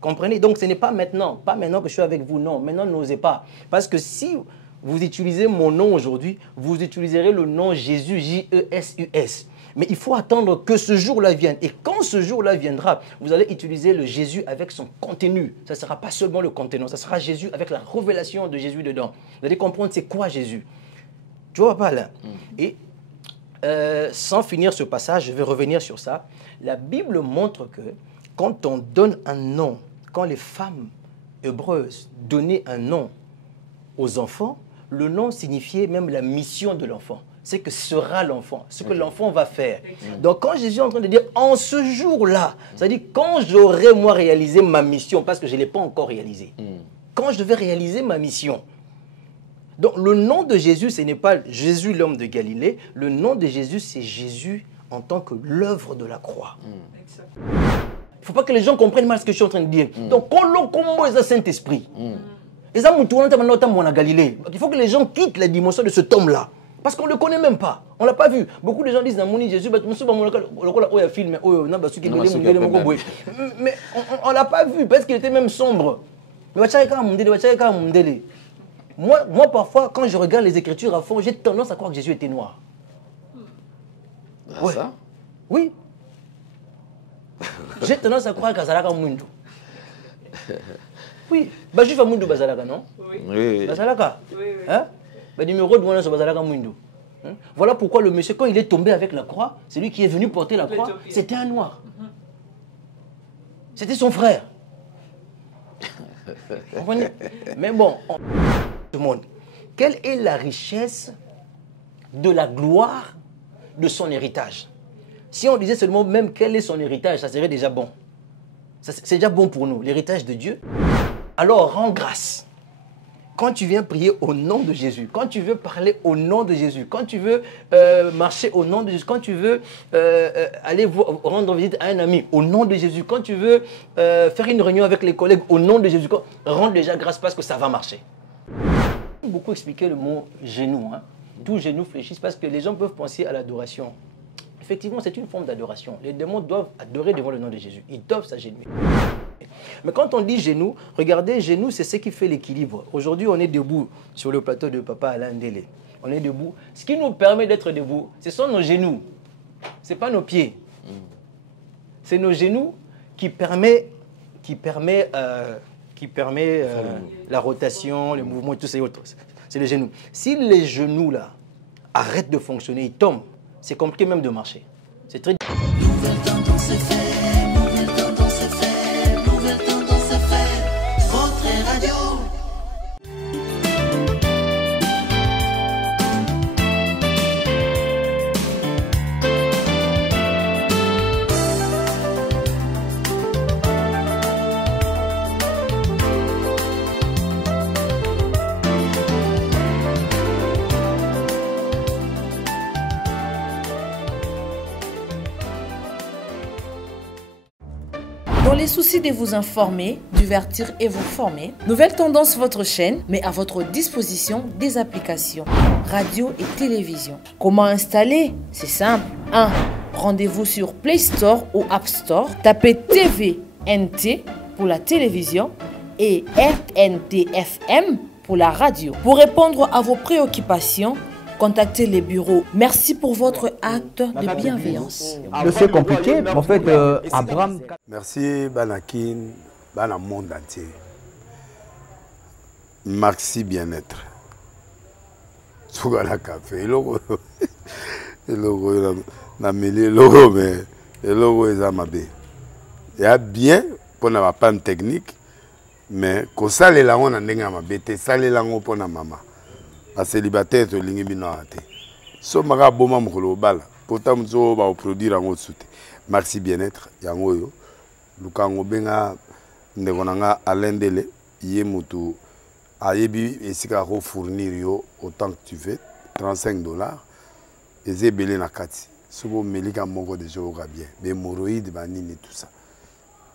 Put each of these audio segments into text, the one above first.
Comprenez? Donc ce n'est pas maintenant que je suis avec vous, non. Maintenant, n'osez pas. Parce que si vous utilisez mon nom aujourd'hui, vous utiliserez le nom Jésus, J-E-S-U-S. Mais il faut attendre que ce jour-là vienne. Et quand ce jour-là viendra, vous allez utiliser le Jésus avec son contenu. Ça ne sera pas seulement le contenant, ça sera Jésus avec la révélation de Jésus dedans. Vous allez comprendre c'est quoi Jésus. Tu vois pas là? Et sans finir ce passage, je vais revenir sur ça. La Bible montre que quand on donne un nom, quand les femmes hébreuses donnaient un nom aux enfants, le nom signifiait même la mission de l'enfant. C'est que sera l'enfant, ce que l'enfant va faire. Donc quand Jésus est en train de dire en ce jour-là, ça veut dire quand j'aurai moi réalisé ma mission, parce que je ne l'ai pas encore réalisée. Quand je devais réaliser ma mission. Donc le nom de Jésus, ce n'est pas Jésus l'homme de Galilée, le nom de Jésus, c'est Jésus en tant que l'œuvre de la croix. Il ne faut pas que les gens comprennent mal ce que je suis en train de dire. Donc quand l'on commence à Saint-Esprit, il faut que les gens quittent la dimension de cet homme-là. Parce qu'on ne le connaît même pas. On ne l'a pas vu. Beaucoup de gens disent Jésus, mais on ne l'a pas vu parce qu'il était même sombre. Moi, parfois, quand je regarde les Écritures à fond, j'ai tendance à croire que Jésus était noir. Ouais. Ça? Oui. J'ai tendance à croire qu'Azalaka Mundu. Oui. Bajif Mundu Bazalaka, non? Oui. Bazalaka. Hein? Numéro de mon Bazalaka Mundu. Voilà pourquoi le monsieur, quand il est tombé avec la croix, c'est lui qui est venu porter la croix, c'était un noir. C'était son frère. Mais bon, tout le monde, quelle est la richesse de la gloire de son héritage? Si on disait seulement même quel est son héritage, ça serait déjà bon. C'est déjà bon pour nous, l'héritage de Dieu. Alors rends grâce. Quand tu viens prier au nom de Jésus, quand tu veux parler au nom de Jésus, quand tu veux marcher au nom de Jésus, quand tu veux aller rendre visite à un ami au nom de Jésus, quand tu veux faire une réunion avec les collègues au nom de Jésus, rends déjà grâce parce que ça va marcher. J'ai beaucoup expliqué le mot genou. Hein. Tous genoux fléchissent parce que les gens peuvent penser à l'adoration. Effectivement, c'est une forme d'adoration. Les démons doivent adorer devant le nom de Jésus. Ils doivent s'agenouiller. Mais quand on dit genou, regardez, genou, c'est ce qui fait l'équilibre. Aujourd'hui, on est debout sur le plateau de Papa Alain Ndélé. On est debout. Ce qui nous permet d'être debout, ce sont nos genoux. Ce n'est pas nos pieds. C'est nos genoux qui permet la rotation, les mouvements et tout ça. C'est les genoux. Si les genoux là arrêtent de fonctionner, ils tombent, c'est compliqué même de marcher. C'est très Nouvelle tendance FM, nouvelle tendance FM, nouvelle tendance FM, Rentrée Radio. Dans les soucis de vous informer, divertir et vous former, Nouvelle Tendance, votre chaîne, met à votre disposition des applications, radio et télévision. Comment installer? C'est simple. 1. Rendez-vous sur Play Store ou App Store. Tapez TVNT pour la télévision et RNTFM pour la radio. Pour répondre à vos préoccupations, contactez les bureaux. Merci pour votre acte de bienveillance. Le fait compliqué, en fait, Abraham... Merci Banakin, Bana monde entier. Maxi bien-être. Sougala café, logo, na mêlé logo, mais le logo est à ma baie. Il y a bien pour la panne technique, mais quand ça les langues on a ma baie, ça les langues pour la maman. La célibataire te lingi binoate. So maga boma mukolo bala. Pourtant mzo ba produire en autre soute. Maxi bien-être yango yo. Lukango benga ndekonanga Alain Ndélé yé mutu ayebi esika ko fournir yo autant que tu veux $35 et zebele na kati. Sobo melika moko de jo ka bien. Be hémorroïdes banini tout ça.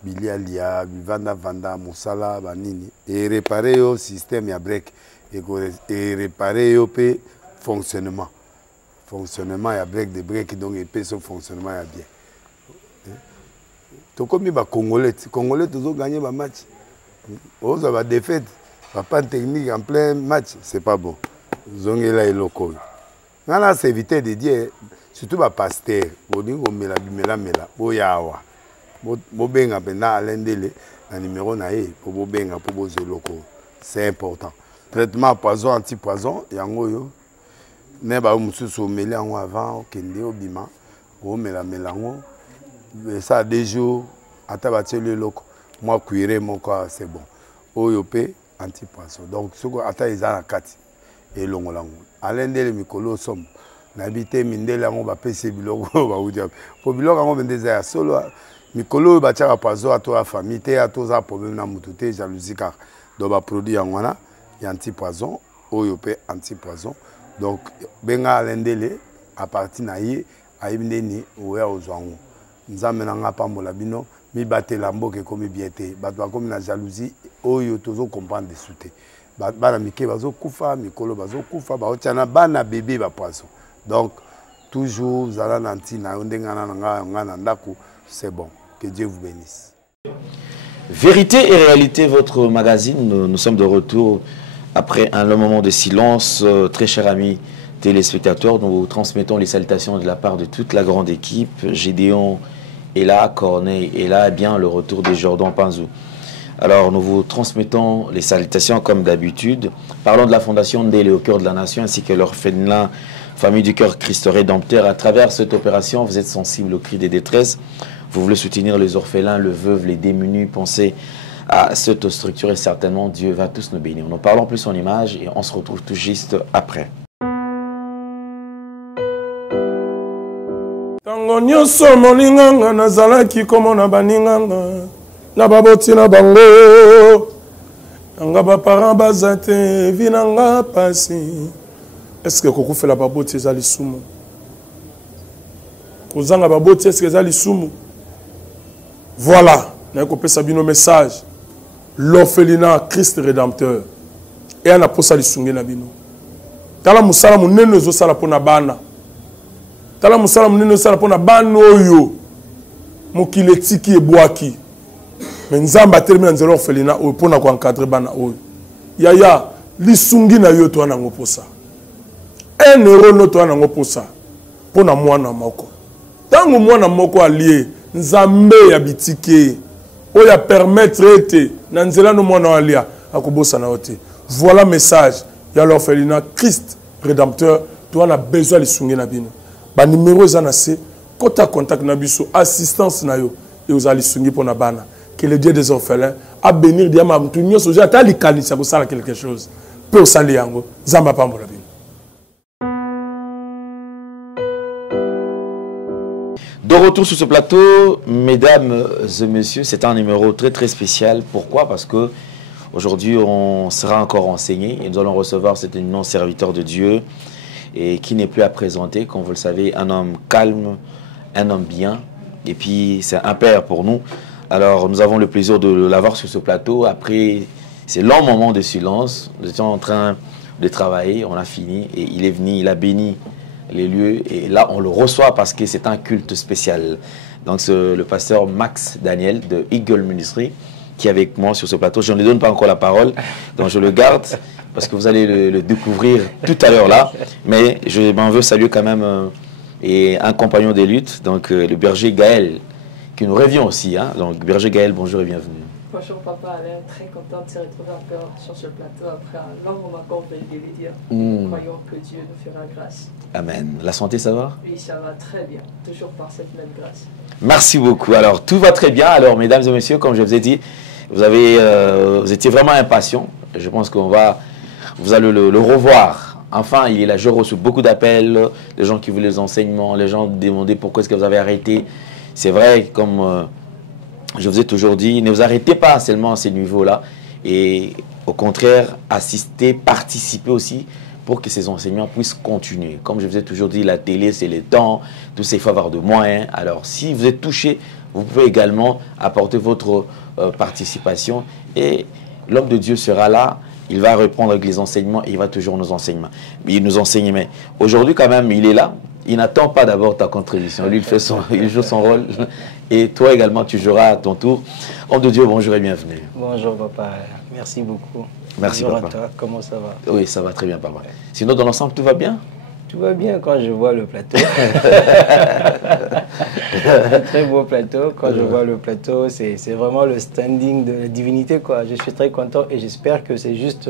Bilialia, vanda musala banini et réparer yo système ya break. Et réparer le fonctionnement. Fonctionnement, il y a break de break, donc il son fonctionnement il y a bien. tokomi ba Congolais toujours gagné ba match. Aux va défaite, pas de technique en plein match, c'est pas bon. Zongela et loko. Nana c'est éviter de dire surtout ba pasteur, bodingo mela boyawa. Bo benga pena alendele na numéro na e pour bo benga pour bo loko. C'est important. Traitement poison anti-poison yango yo. Ne ba mususu meli yango avant okende obima. O mela ngo. Ça des jours atabati le loko. Moi cuire mon corps c'est bon. Oyope anti-poison. Donc ce que ata izana kati et longolango. Alendele mikolo som. Nabité mindele ngo ba pese biloko ba udia. Po biloko ngo bendeza ya solo mikolo ba tchaka poison à toi famille te à toi problème na mututé jalousie car do ba produit yango na ya anti-poison oyope anti-poison. Donc benga alendele à partir na ye ayibindeni oya ozwango. Nzambe na nga pambola bino mi batela mboke komi biete bato bakomi na jalousie oyo tozo comprendre de souté bana mike bazo kufa mikolo bazo kufa baotiana bana bébé ba poisson. Donc toujours zala nanti na ndengana nga na ndako c'est bon. Que Dieu vous bénisse. Vérité et réalité, votre magazine, nous sommes de retour après un long moment de silence. Très chers amis téléspectateurs, nous vous transmettons les salutations de la part de toute la grande équipe. Gédéon est là, Corneille est là, et bien le retour de Jordan Panzou. Alors nous vous transmettons les salutations comme d'habitude. Parlons de la fondation Ndélé au cœur de la nation ainsi que l'orphelinat Famille du Cœur Christ Rédempteur. À travers cette opération, vous êtes sensible aux cris des détresses. Vous voulez soutenir les orphelins, les veuves, les démunis. Pensez à cette structure et certainement Dieu va tous nous bénir. Nous parlons plus en images et on se retrouve tout juste après. Tango nyonso moninganga nazalaki komona baninganga na baboti na bango nanga baparent baza te vi nanga pasi. Est-ce que kokufela baboti ezali sumu? Kozanga baboti est-ce que ezali sumu? Voilà, na kopesa bino message. L'orphelinat Christ Rédempteur. Et ana posa lisungi na bino. Tala musala munene zo sala pona bana. Tala musala munene sala pona bana oyo. Mokile tiki ebwaki. Mais nzamba termine nzelo orphelinat oyo pona ko encadrer bana oyo. Yaya lisungi na yo to ana ngoposa. 1 euro no to ana ngoposa. Pona mwana moko. Tango mwana moko allié nzambe ya bitike oya permettre ete na nzela no mwana alia akobosa na ote. Voilà message ya l'orphelinat Christ Rédempteur. Tu as besoin de sungi na bino. Ba numéro za na se kota contact na biso assistance na yo et aux ali sungi pona bana. Que le Dieu des orphelins a bénir diama mtu nyoso ja ta likanisa ko sala quelque chose. Pe o sali yango zamba pambola bino. De retour sur ce plateau, mesdames et messieurs, c'est un numéro très très spécial. Pourquoi? Parce que aujourd'hui on sera encore enseigné et nous allons recevoir cet éminent serviteur de Dieu et qui n'est plus à présenter, comme vous le savez, un homme calme, un homme bien, et puis c'est un père pour nous. Alors nous avons le plaisir de l'avoir sur ce plateau. Après ces longs moments de silence, nous étions en train de travailler, on a fini et il est venu, il a béni les lieux et là on le reçoit parce que c'est un culte spécial. Donc c'est le pasteur Max Daniel de Eagle Ministry qui est avec moi sur ce plateau. Je ne lui donne pas encore la parole, donc je le garde parce que vous allez le découvrir tout à l'heure là. Mais je m'en veux saluer quand même et un compagnon des luttes, donc le berger Gaël, qui nous revient aussi. Hein. Donc berger Gaël, bonjour et bienvenue. Bonjour papa Alain, très content de se retrouver encore sur ce plateau après un long moment complet de dire. Croyons que Dieu nous fera grâce. Amen. La santé, ça va? Oui, ça va très bien, toujours par cette même grâce. Merci beaucoup. Alors, tout va très bien. Alors, mesdames et messieurs, comme je vous ai dit, vous étiez vraiment impatients. Je pense vous allez le revoir. Enfin, il est là, je reçois beaucoup d'appels, des gens qui voulaient les enseignements, les gens demandaient pourquoi est-ce que vous avez arrêté. C'est vrai, comme je vous ai toujours dit, ne vous arrêtez pas seulement à ces niveaux-là. Et au contraire, assistez, participez aussi pour que ces enseignements puissent continuer. Comme je vous ai toujours dit, la télé, c'est le temps, tout ça, il faut avoir de moyens. Alors, si vous êtes touché, vous pouvez également apporter votre participation. Et l'homme de Dieu sera là, il va reprendre avec les enseignements et il va toujours nous enseigner. Mais aujourd'hui, quand même, il est là. Il n'attend pas d'abord ta contribution. Lui, il joue son rôle. Et toi également, tu joueras à ton tour. Homme de Dieu, bonjour et bienvenue. Bonjour papa, merci beaucoup. Merci bonjour papa. À toi. Comment ça va? Oui, ça va très bien papa. Sinon, dans l'ensemble, tout va bien? Tout va bien quand je vois le plateau. Un très beau plateau. Quand je vois le plateau, c'est vraiment le standing de la divinité, quoi. Je suis très content et j'espère que c'est juste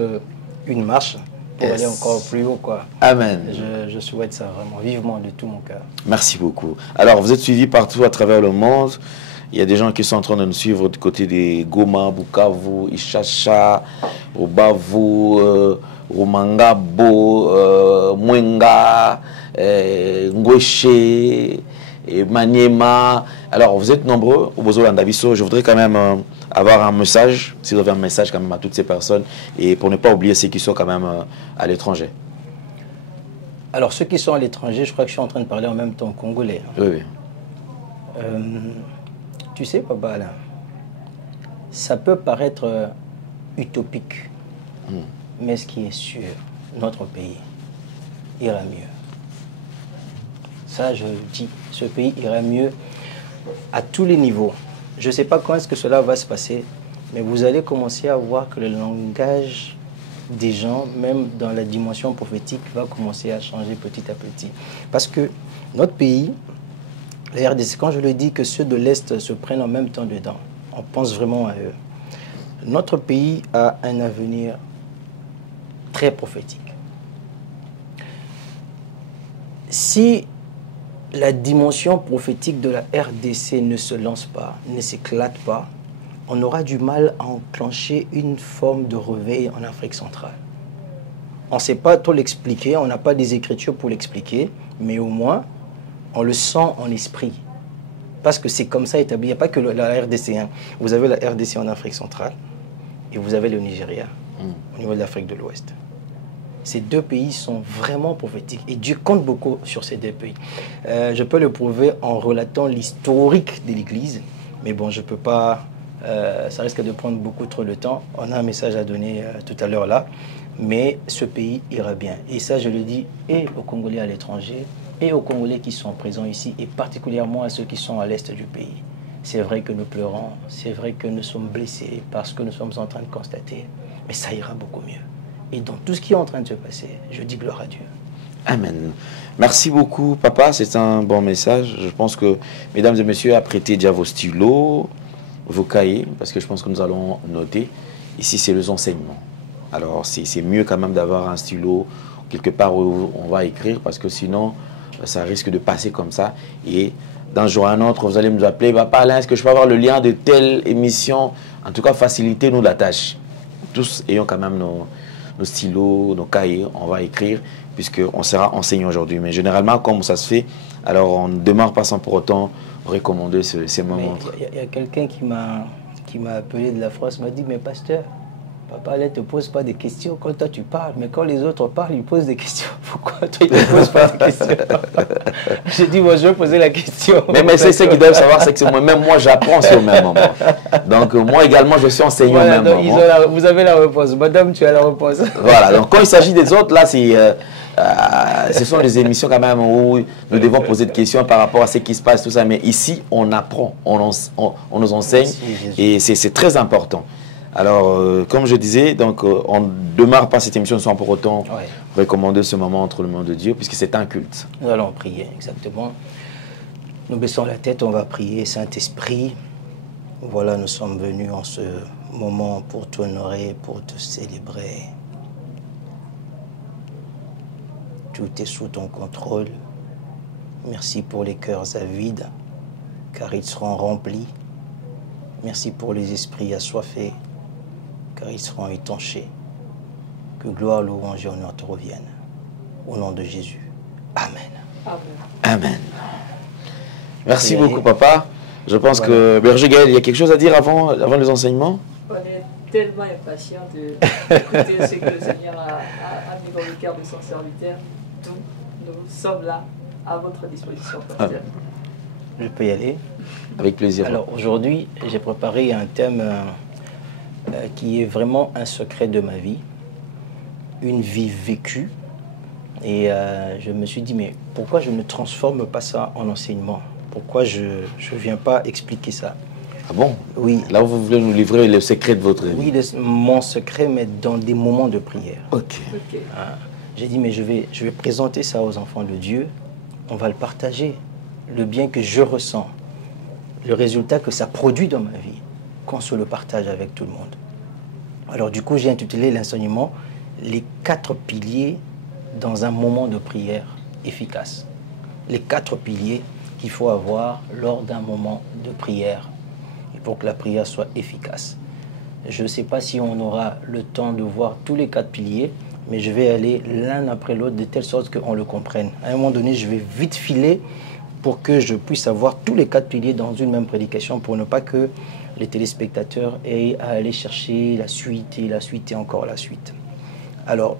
une marche pour aller encore plus haut, quoi. Amen. Je souhaite ça vraiment vivement de tout mon cœur. Merci beaucoup. Alors, vous êtes suivis partout à travers le monde. Il y a des gens qui sont en train de nous suivre du côté des Goma, Bukavu, Ishasha, Obavu, Rumangabo, Mwenga, Ngweshe, Maniema. Alors, vous êtes nombreux au Bozo Landaviso. Je voudrais quand même avoir un message, si vous avez un message quand même à toutes ces personnes, et pour ne pas oublier ceux qui sont quand même à l'étranger. Alors, ceux qui sont à l'étranger, je crois que je suis en train de parler en même temps congolais. Oui, oui. Tu sais, papa, là, ça peut paraître utopique, mais ce qui est sûr, notre pays ira mieux. Ça, je le dis, ce pays ira mieux à tous les niveaux. Je ne sais pas quand est-ce que cela va se passer, mais vous allez commencer à voir que le langage des gens, même dans la dimension prophétique, va commencer à changer petit à petit. Parce que notre pays, la RDC, quand je le dis que ceux de l'Est se prennent en même temps dedans, on pense vraiment à eux. Notre pays a un avenir très prophétique. Si la dimension prophétique de la RDC ne se lance pas, ne s'éclate pas, on aura du mal à enclencher une forme de réveil en Afrique centrale. On ne sait pas trop l'expliquer, on n'a pas des écritures pour l'expliquer, mais au moins, on le sent en esprit. Parce que c'est comme ça établi. Il n'y a pas que la RDC. Hein. Vous avez la RDC en Afrique centrale et vous avez le Nigeria au niveau de l'Afrique de l'Ouest. Ces deux pays sont vraiment prophétiques et Dieu compte beaucoup sur ces deux pays. Je peux le prouver en relatant l'historique de l'Église, mais bon, je ne peux pas... ça risque de prendre beaucoup trop de temps. On a un message à donner tout à l'heure là, mais ce pays ira bien. Et ça, je le dis et aux Congolais à l'étranger, et aux Congolais qui sont présents ici, et particulièrement à ceux qui sont à l'est du pays. C'est vrai que nous pleurons, c'est vrai que nous sommes blessés parce que nous sommes en train de constater, mais ça ira beaucoup mieux. Et dans tout ce qui est en train de se passer, je dis gloire à Dieu. Amen. Merci beaucoup, papa. C'est un bon message. Je pense que, mesdames et messieurs, apprêtez déjà vos stylos, vos cahiers, parce que je pense que nous allons noter. Ici, c'est les enseignements. Alors, c'est mieux quand même d'avoir un stylo quelque part où on va écrire, parce que sinon, ça risque de passer comme ça. Et d'un jour à un autre, vous allez nous appeler, papa Alain, est-ce que je peux avoir le lien de telle émission? En tout cas, facilitez-nous la tâche. Tous ayons quand même nos stylos, nos cahiers, on va écrire, puisqu'on sera enseigné aujourd'hui. Mais généralement, comme ça se fait, alors on ne démarre pas sans pour autant recommander ces moments. Il y a quelqu'un qui m'a appelé de la France, m'a dit, mais pasteur, papa Alain ne te pose pas des questions quand toi tu parles, mais quand les autres parlent, ils posent des questions. Pourquoi toi, ils ne te posent pas des questions? J'ai dit, moi, je vais poser la question. Mais c'est ceux qui doivent savoir, c'est que même moi, j'apprends au même moment. Donc, moi également, je suis enseignant voilà, au même moment. Vous avez la réponse. Madame, tu as la réponse. Voilà, donc quand il s'agit des autres, là, ce sont des émissions quand même où nous devons poser des questions par rapport à ce qui se passe, tout ça. Mais ici, on apprend, on nous enseigne, et c'est très important. Alors, comme je disais, donc, on ne démarre pas cette émission sans pour autant recommander ce moment entre le monde de Dieu, puisque c'est un culte. Nous allons prier, exactement. Nous baissons la tête, on va prier. Saint-Esprit, voilà, nous sommes venus en ce moment pour t'honorer, pour te célébrer. Tout est sous ton contrôle. Merci pour les cœurs avides, car ils seront remplis. Merci pour les esprits assoiffés, car ils seront étanchés. Que gloire, louange et honneur te reviennent. Au nom de Jésus. Amen. Amen. Merci beaucoup, papa. Je pense que, Berger Gaël, il y a quelque chose à dire avant les enseignements? On est tellement impatients d'écouter ce que le Seigneur a mis dans le cœur de son serviteur. Nous sommes là, à votre disposition, pasteur. Je peux y aller? Avec plaisir. Alors, aujourd'hui, j'ai préparé un thème qui est vraiment un secret de ma vie. Une vie vécue Et je me suis dit, mais pourquoi je ne transforme pas ça en enseignement? Pourquoi je ne viens pas expliquer ça? Ah bon? Oui. Là, vous voulez nous livrer le secret de votre vie? Oui, mon secret, mais dans des moments de prière. Ok. J'ai dit, mais je vais présenter ça aux enfants de Dieu. On va le partager. Le bien que je ressens, le résultat que ça produit dans ma vie, qu'on se le partage avec tout le monde. Alors du coup, j'ai intitulé l'enseignement « Les 4 piliers dans un moment de prière efficace ». Les 4 piliers qu'il faut avoir lors d'un moment de prière pour que la prière soit efficace. Je ne sais pas si on aura le temps de voir tous les 4 piliers, mais je vais aller l'un après l'autre de telle sorte qu'on le comprenne. À un moment donné, je vais vite filer pour que je puisse avoir tous les 4 piliers dans une même prédication pour ne pas que les téléspectateurs aient à aller chercher la suite et encore la suite. Alors,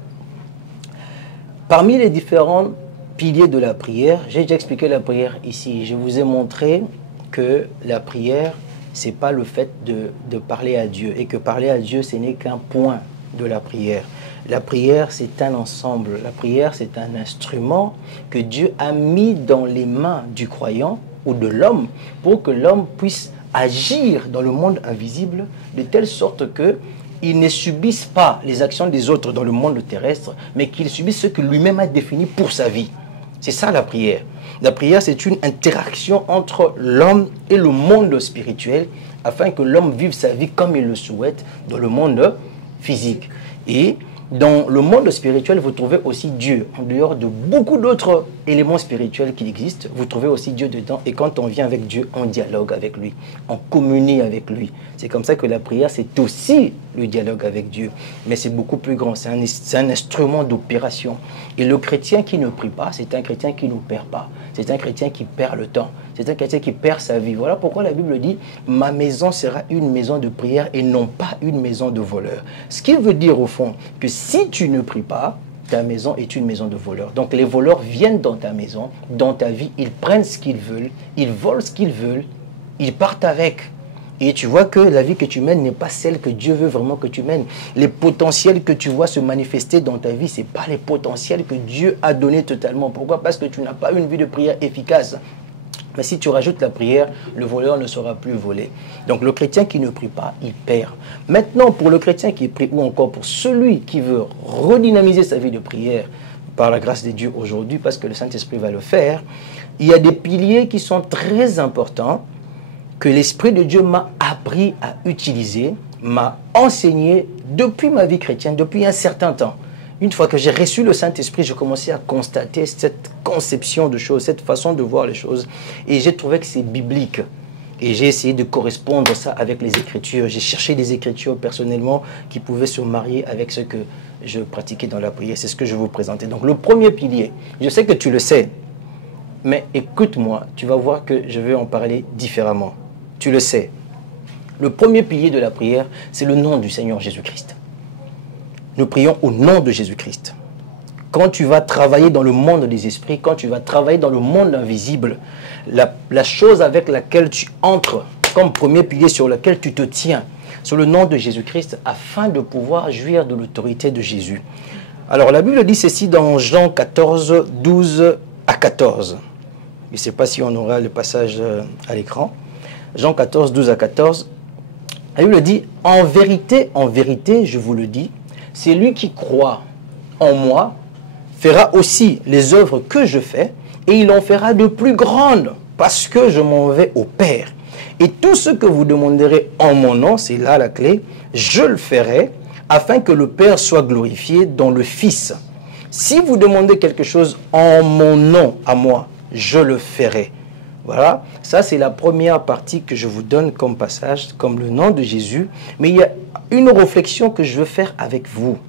parmi les différents piliers de la prière, j'ai déjà expliqué la prière ici. Je vous ai montré que la prière, ce n'est pas le fait de parler à Dieu et que parler à Dieu, ce n'est qu'un point de la prière. La prière, c'est un ensemble. La prière, c'est un instrument que Dieu a mis dans les mains du croyant ou de l'homme pour que l'homme puisse agir dans le monde invisible de telle sorte qu'il ne subisse pas les actions des autres dans le monde terrestre, mais qu'il subisse ce que lui-même a défini pour sa vie. C'est ça la prière. La prière, c'est une interaction entre l'homme et le monde spirituel afin que l'homme vive sa vie comme il le souhaite dans le monde physique. Et dans le monde spirituel, vous trouvez aussi Dieu. En dehors de beaucoup d'autres éléments spirituels qui existent, vous trouvez aussi Dieu dedans. Et quand on vient avec Dieu, on dialogue avec lui, on communie avec lui. C'est comme ça que la prière, c'est aussi le dialogue avec Dieu. Mais c'est beaucoup plus grand, c'est un instrument d'opération. Et le chrétien qui ne prie pas, c'est un chrétien qui ne perd pas. C'est un chrétien qui perd le temps. C'est un chrétien qui perd sa vie. Voilà pourquoi la Bible dit « Ma maison sera une maison de prière et non pas une maison de voleurs ». Ce qui veut dire au fond que si tu ne pries pas, ta maison est une maison de voleurs. Donc les voleurs viennent dans ta maison, dans ta vie, ils prennent ce qu'ils veulent, ils volent ce qu'ils veulent, ils partent avec. Et tu vois que la vie que tu mènes n'est pas celle que Dieu veut vraiment que tu mènes. Les potentiels que tu vois se manifester dans ta vie, ce n'est pas les potentiels que Dieu a donnés totalement. Pourquoi? Parce que tu n'as pas une vie de prière efficace. Mais si tu rajoutes la prière, le voleur ne sera plus volé. Donc le chrétien qui ne prie pas, il perd. Maintenant, pour le chrétien qui prie, ou encore pour celui qui veut redynamiser sa vie de prière, par la grâce de Dieu aujourd'hui, parce que le Saint-Esprit va le faire, il y a des piliers qui sont très importants, que l'Esprit de Dieu m'a appris à utiliser, m'a enseigné depuis ma vie chrétienne, depuis un certain temps. Une fois que j'ai reçu le Saint-Esprit, j'ai commencé à constater cette conception de choses, cette façon de voir les choses. Et j'ai trouvé que c'est biblique. Et j'ai essayé de correspondre ça avec les Écritures. J'ai cherché des Écritures personnellement qui pouvaient se marier avec ce que je pratiquais dans la prière. C'est ce que je vais vous présenter. Donc le premier pilier, je sais que tu le sais, mais écoute-moi, tu vas voir que je vais en parler différemment. Tu le sais. Le premier pilier de la prière, c'est le nom du Seigneur Jésus-Christ. Nous prions au nom de Jésus-Christ. Quand tu vas travailler dans le monde des esprits, quand tu vas travailler dans le monde invisible, la chose avec laquelle tu entres, comme premier pilier sur lequel tu te tiens, sur le nom de Jésus-Christ, afin de pouvoir jouir de l'autorité de Jésus. Alors la Bible dit ceci dans Jean 14, 12 à 14. Je ne sais pas si on aura le passage à l'écran. Jean 14, 12 à 14. La Bible dit, en vérité, je vous le dis, c'est lui qui croit en moi, fera aussi les œuvres que je fais, et il en fera de plus grandes, parce que je m'en vais au Père. Et tout ce que vous demanderez en mon nom, c'est là la clé, je le ferai, afin que le Père soit glorifié dans le Fils. Si vous demandez quelque chose en mon nom, à moi, je le ferai. Voilà, ça c'est la première partie que je vous donne comme passage, comme le nom de Jésus. Mais il y a une réflexion que je veux faire avec vous,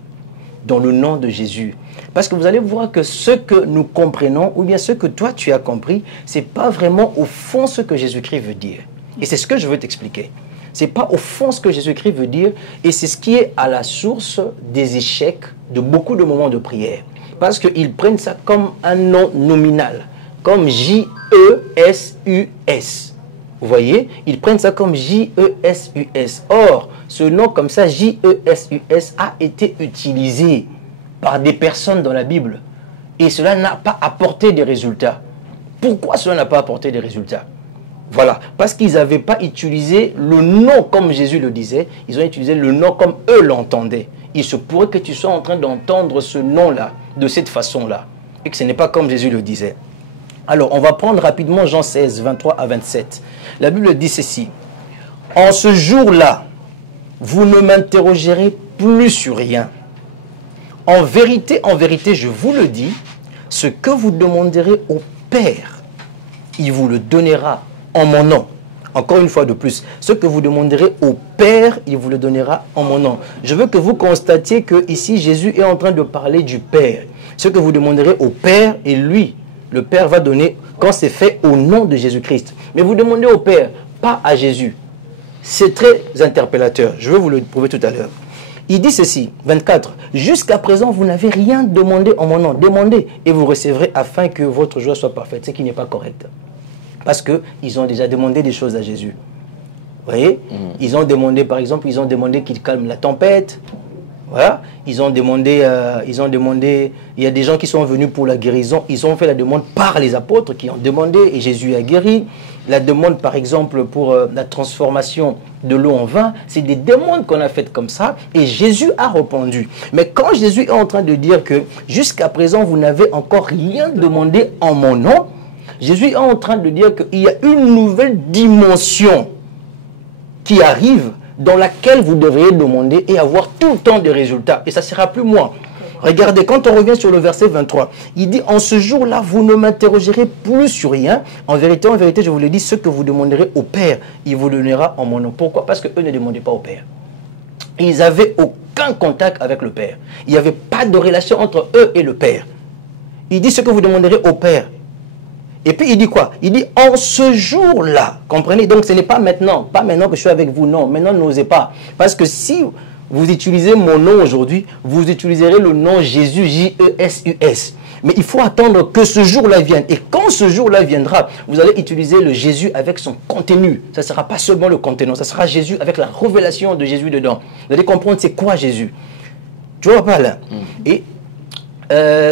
dans le nom de Jésus. Parce que vous allez voir que ce que nous comprenons, ou bien ce que toi tu as compris, ce n'est pas vraiment au fond ce que Jésus-Christ veut dire. Et c'est ce que je veux t'expliquer. Ce n'est pas au fond ce que Jésus-Christ veut dire, et c'est ce qui est à la source des échecs de beaucoup de moments de prière. Parce qu'ils prennent ça comme un nom nominal, comme J-E-S-U-S. Vous voyez, ils prennent ça comme J-E-S-U-S. Or, ce nom comme ça, J-E-S-U-S, a été utilisé par des personnes dans la Bible. Et cela n'a pas apporté des résultats. Pourquoi cela n'a pas apporté des résultats? Voilà, parce qu'ils n'avaient pas utilisé le nom comme Jésus le disait, ils ont utilisé le nom comme eux l'entendaient. Il se pourrait que tu sois en train d'entendre ce nom-là, de cette façon-là, et que ce n'est pas comme Jésus le disait. Alors, on va prendre rapidement Jean 16, 23 à 27. La Bible dit ceci. En ce jour-là, vous ne m'interrogerez plus sur rien. En vérité, je vous le dis, ce que vous demanderez au Père, il vous le donnera en mon nom. Encore une fois de plus, ce que vous demanderez au Père, il vous le donnera en mon nom. Je veux que vous constatiez que ici Jésus est en train de parler du Père. Ce que vous demanderez au Père, et lui, le Père va donner quand c'est fait au nom de Jésus-Christ. Mais vous demandez au Père, pas à Jésus. C'est très interpellateur. Je vais vous le prouver tout à l'heure. Il dit ceci, 24. Jusqu'à présent, vous n'avez rien demandé en mon nom. Demandez et vous recevrez afin que votre joie soit parfaite. Ce qui n'est pas correct. Parce qu'ils ont déjà demandé des choses à Jésus. Vous voyez? Ils ont demandé, par exemple, ils ont demandé qu'il calme la tempête. Voilà. Ils ont demandé, il y a des gens qui sont venus pour la guérison. Ils ont fait la demande par les apôtres qui ont demandé et Jésus a guéri. La demande, par exemple, pour la transformation de l'eau en vin, c'est des demandes qu'on a faites comme ça et Jésus a répondu. Mais quand Jésus est en train de dire que jusqu'à présent, vous n'avez encore rien demandé en mon nom, Jésus est en train de dire qu'il y a une nouvelle dimension qui arrive dans laquelle vous devriez demander et avoir tout le temps des résultats. Et ça ne sera plus moi. Regardez, quand on revient sur le verset 23, il dit, en ce jour-là, vous ne m'interrogerez plus sur rien. En vérité, je vous le dis, ce que vous demanderez au Père, il vous le donnera en mon nom. Pourquoi? Parce qu'eux ne demandaient pas au Père. Ils n'avaient aucun contact avec le Père. Il n'y avait pas de relation entre eux et le Père. Il dit, ce que vous demanderez au Père. Et puis il dit quoi? Il dit en ce jour-là. Comprenez? Donc ce n'est pas maintenant. Pas maintenant que je suis avec vous. Non, maintenant n'osez pas. Parce que si vous utilisez mon nom aujourd'hui, vous utiliserez le nom Jésus, J-E-S-U-S. Mais il faut attendre que ce jour-là vienne. Et quand ce jour-là viendra, vous allez utiliser le Jésus avec son contenu. Ça ne sera pas seulement le contenant, ça sera Jésus avec la révélation de Jésus dedans. Vous allez comprendre c'est quoi Jésus. Tu vois pas là? Et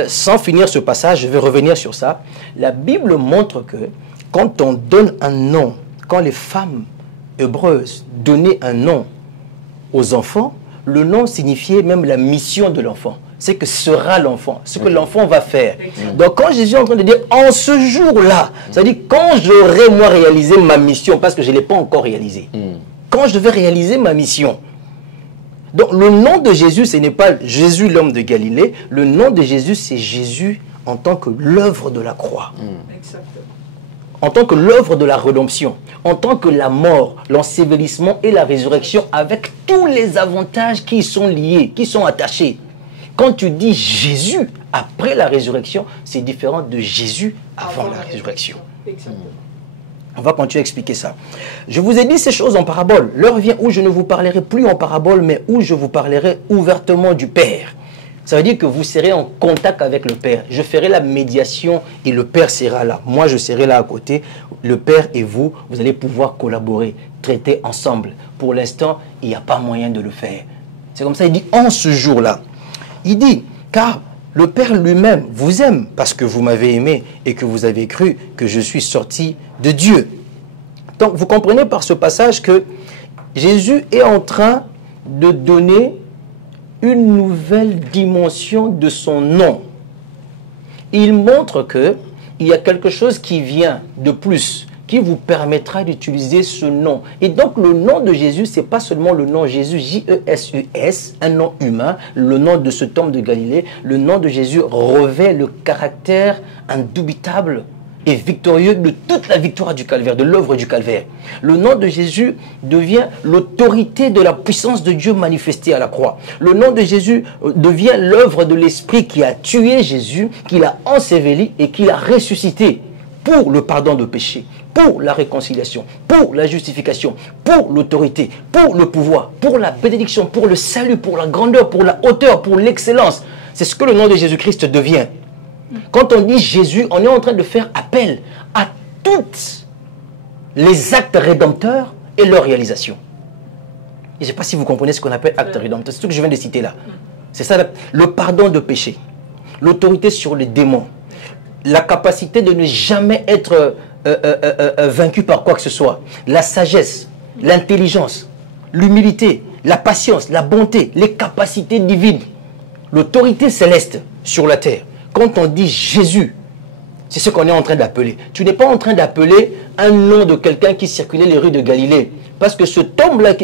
sans finir ce passage, je vais revenir sur ça. La Bible montre que quand on donne un nom, quand les femmes hébreuses donnaient un nom aux enfants, le nom signifiait même la mission de l'enfant. C'est que sera l'enfant, ce que l'enfant va faire. Donc quand Jésus est en train de dire en ce jour-là, ça veut dire quand j'aurai moi réalisé ma mission, parce que je ne l'ai pas encore réalisé. Quand je vais réaliser ma mission. Donc le nom de Jésus, ce n'est pas Jésus l'homme de Galilée. Le nom de Jésus, c'est Jésus en tant que l'œuvre de la croix. En tant que l'œuvre de la rédemption. En tant que la mort, l'ensevelissement et la résurrection avec tous les avantages qui y sont liés, qui sont attachés. Quand tu dis Jésus après la résurrection, c'est différent de Jésus avant la résurrection. On va continuer à expliquer ça. Je vous ai dit ces choses en parabole. L'heure vient où je ne vous parlerai plus en parabole, mais où je vous parlerai ouvertement du Père. Ça veut dire que vous serez en contact avec le Père. Je ferai la médiation et le Père sera là. Moi, je serai là à côté. Le Père et vous, vous allez pouvoir collaborer, traiter ensemble. Pour l'instant, il n'y a pas moyen de le faire. C'est comme ça, il dit en ce jour-là. Il dit, car le Père lui-même vous aime parce que vous m'avez aimé et que vous avez cru que je suis sorti de Dieu. Donc, vous comprenez par ce passage que Jésus est en train de donner une nouvelle dimension de son nom. Il montre qu'il y a quelque chose qui vient de plus, qui vous permettra d'utiliser ce nom. Et donc le nom de Jésus, ce n'est pas seulement le nom Jésus, J-E-S-U-S, un nom humain, le nom de cet homme de Galilée. Le nom de Jésus revêt le caractère indubitable et victorieux de toute la victoire du calvaire, de l'œuvre du calvaire. Le nom de Jésus devient l'autorité de la puissance de Dieu manifestée à la croix. Le nom de Jésus devient l'œuvre de l'Esprit qui a tué Jésus, qui l'a enseveli et qui l'a ressuscité pour le pardon de péché, pour la réconciliation, pour la justification, pour l'autorité, pour le pouvoir, pour la bénédiction, pour le salut, pour la grandeur, pour la hauteur, pour l'excellence. C'est ce que le nom de Jésus-Christ devient. Quand on dit Jésus, on est en train de faire appel à tous les actes rédempteurs et leur réalisation. Je ne sais pas si vous comprenez ce qu'on appelle acte rédempteur. C'est ce que je viens de citer là. C'est ça, le pardon de péché. l'autorité sur les démons, la capacité de ne jamais être vaincu par quoi que ce soit, la sagesse, l'intelligence, l'humilité, la patience, la bonté, les capacités divines, l'autorité céleste sur la terre. Quand on dit Jésus, c'est ce qu'on est en train d'appeler. Tu n'es pas en train d'appeler un nom de quelqu'un qui circulait les rues de Galilée. Parce que cet homme-là,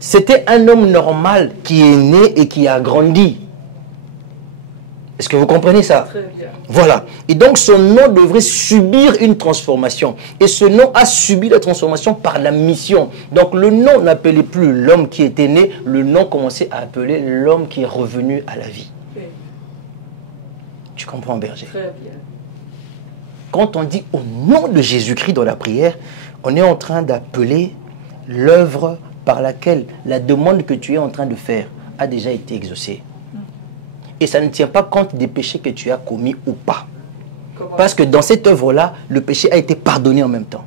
c'était un homme normal qui est né et qui a grandi. Est-ce que vous comprenez ça? Très bien. Voilà. Et donc, son nom devrait subir une transformation. Et ce nom a subi la transformation par la mission. Donc, le nom n'appelait plus l'homme qui était né. Le nom commençait à appeler l'homme qui est revenu à la vie. Oui. Tu comprends, Berger? Très bien. Quand on dit au nom de Jésus-Christ dans la prière, on est en train d'appeler l'œuvre par laquelle la demande que tu es en train de faire a déjà été exaucée. Et ça ne tient pas compte des péchés que tu as commis ou pas. Comment? Parce que dans cette œuvre-là, le péché a été pardonné en même temps.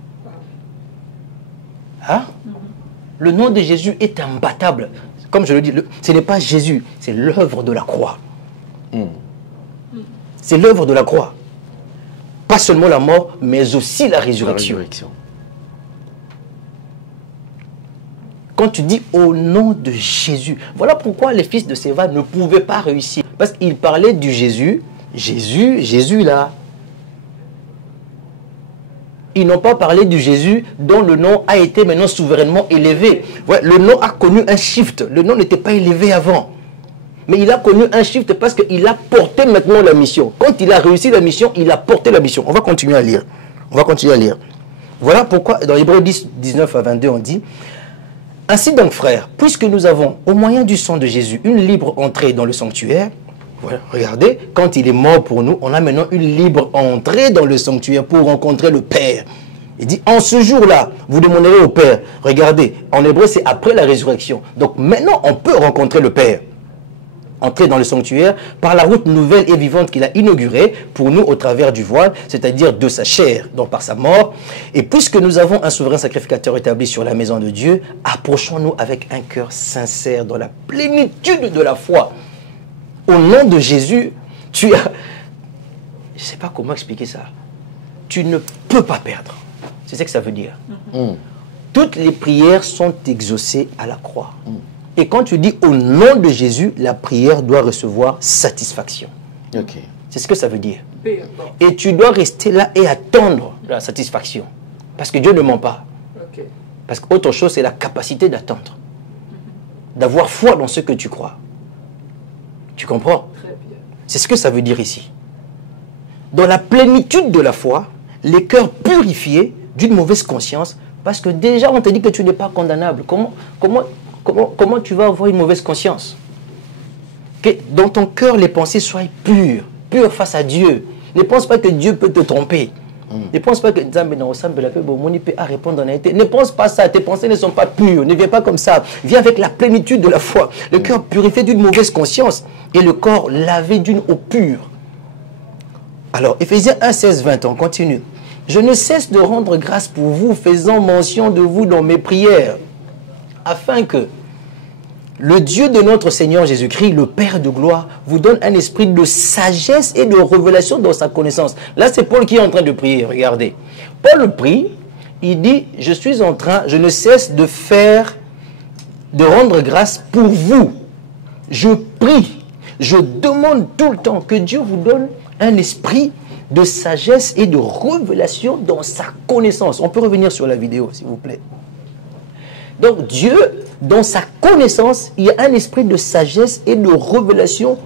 Hein? Le nom de Jésus est imbattable. Comme je le dis, ce n'est pas Jésus, c'est l'œuvre de la croix. C'est l'œuvre de la croix. Pas seulement la mort, mais aussi la résurrection. Quand tu dis au nom de Jésus, voilà pourquoi les fils de Séva ne pouvaient pas réussir. Parce qu'ils parlaient du Jésus, Jésus là. Ils n'ont pas parlé du Jésus dont le nom a été maintenant souverainement élevé. Ouais, le nom a connu un shift. Le nom n'était pas élevé avant. Mais il a connu un shift parce qu'il a porté maintenant la mission. Quand il a réussi la mission, il a porté la mission. On va continuer à lire. On va continuer à lire. Voilà pourquoi dans Hébreux 10, 19 à 22, on dit: ainsi donc, frères, puisque nous avons, au moyen du sang de Jésus, une libre entrée dans le sanctuaire, voilà, regardez, quand il est mort pour nous, on a maintenant une libre entrée dans le sanctuaire pour rencontrer le Père. Il dit, en ce jour-là, vous demanderez au Père. Regardez, en hébreu, c'est après la résurrection. Donc maintenant, on peut rencontrer le Père. Entrer dans le sanctuaire par la route nouvelle et vivante qu'il a inaugurée pour nous au travers du voile, c'est-à-dire de sa chair, donc par sa mort. Et puisque nous avons un souverain sacrificateur établi sur la maison de Dieu, approchons-nous avec un cœur sincère dans la plénitude de la foi. Au nom de Jésus, tu as... Je ne sais pas comment expliquer ça. Tu ne peux pas perdre. C'est ce que ça veut dire. Toutes les prières sont exaucées à la croix. Et quand tu dis au nom de Jésus, la prière doit recevoir satisfaction. Okay. C'est ce que ça veut dire. Bien. Et tu dois rester là et attendre la satisfaction. Parce que Dieu ne ment pas. Ok. Parce qu'autre chose, c'est la capacité d'attendre. D'avoir foi dans ce que tu crois. Tu comprends? Très bien. C'est ce que ça veut dire ici. Dans la plénitude de la foi, les cœurs purifiés d'une mauvaise conscience, parce que déjà on te dit que tu n'es pas condamnable. Comment tu vas avoir une mauvaise conscience? Que dans ton cœur, les pensées soient pures, pures face à Dieu. Ne pense pas que Dieu peut te tromper. Ne pense pas que ne pense pas ça. Tes pensées ne sont pas pures. Ne viens pas comme ça. Viens avec la plénitude de la foi. Le cœur purifié d'une mauvaise conscience et le corps lavé d'une eau pure. Alors, Éphésiens 1, 16, 20, on continue. Je ne cesse de rendre grâce pour vous, faisant mention de vous dans mes prières, afin que le Dieu de notre Seigneur Jésus-Christ, le Père de gloire, vous donne un esprit de sagesse et de révélation dans sa connaissance. Là, c'est Paul qui est en train de prier. Regardez. Paul prie, il dit, je ne cesse de rendre grâce pour vous. Je prie, je demande tout le temps que Dieu vous donne un esprit de sagesse et de révélation dans sa connaissance. On peut revenir sur la vidéo, s'il vous plaît. Donc Dieu, dans sa connaissance, il y a un esprit de sagesse et de révélation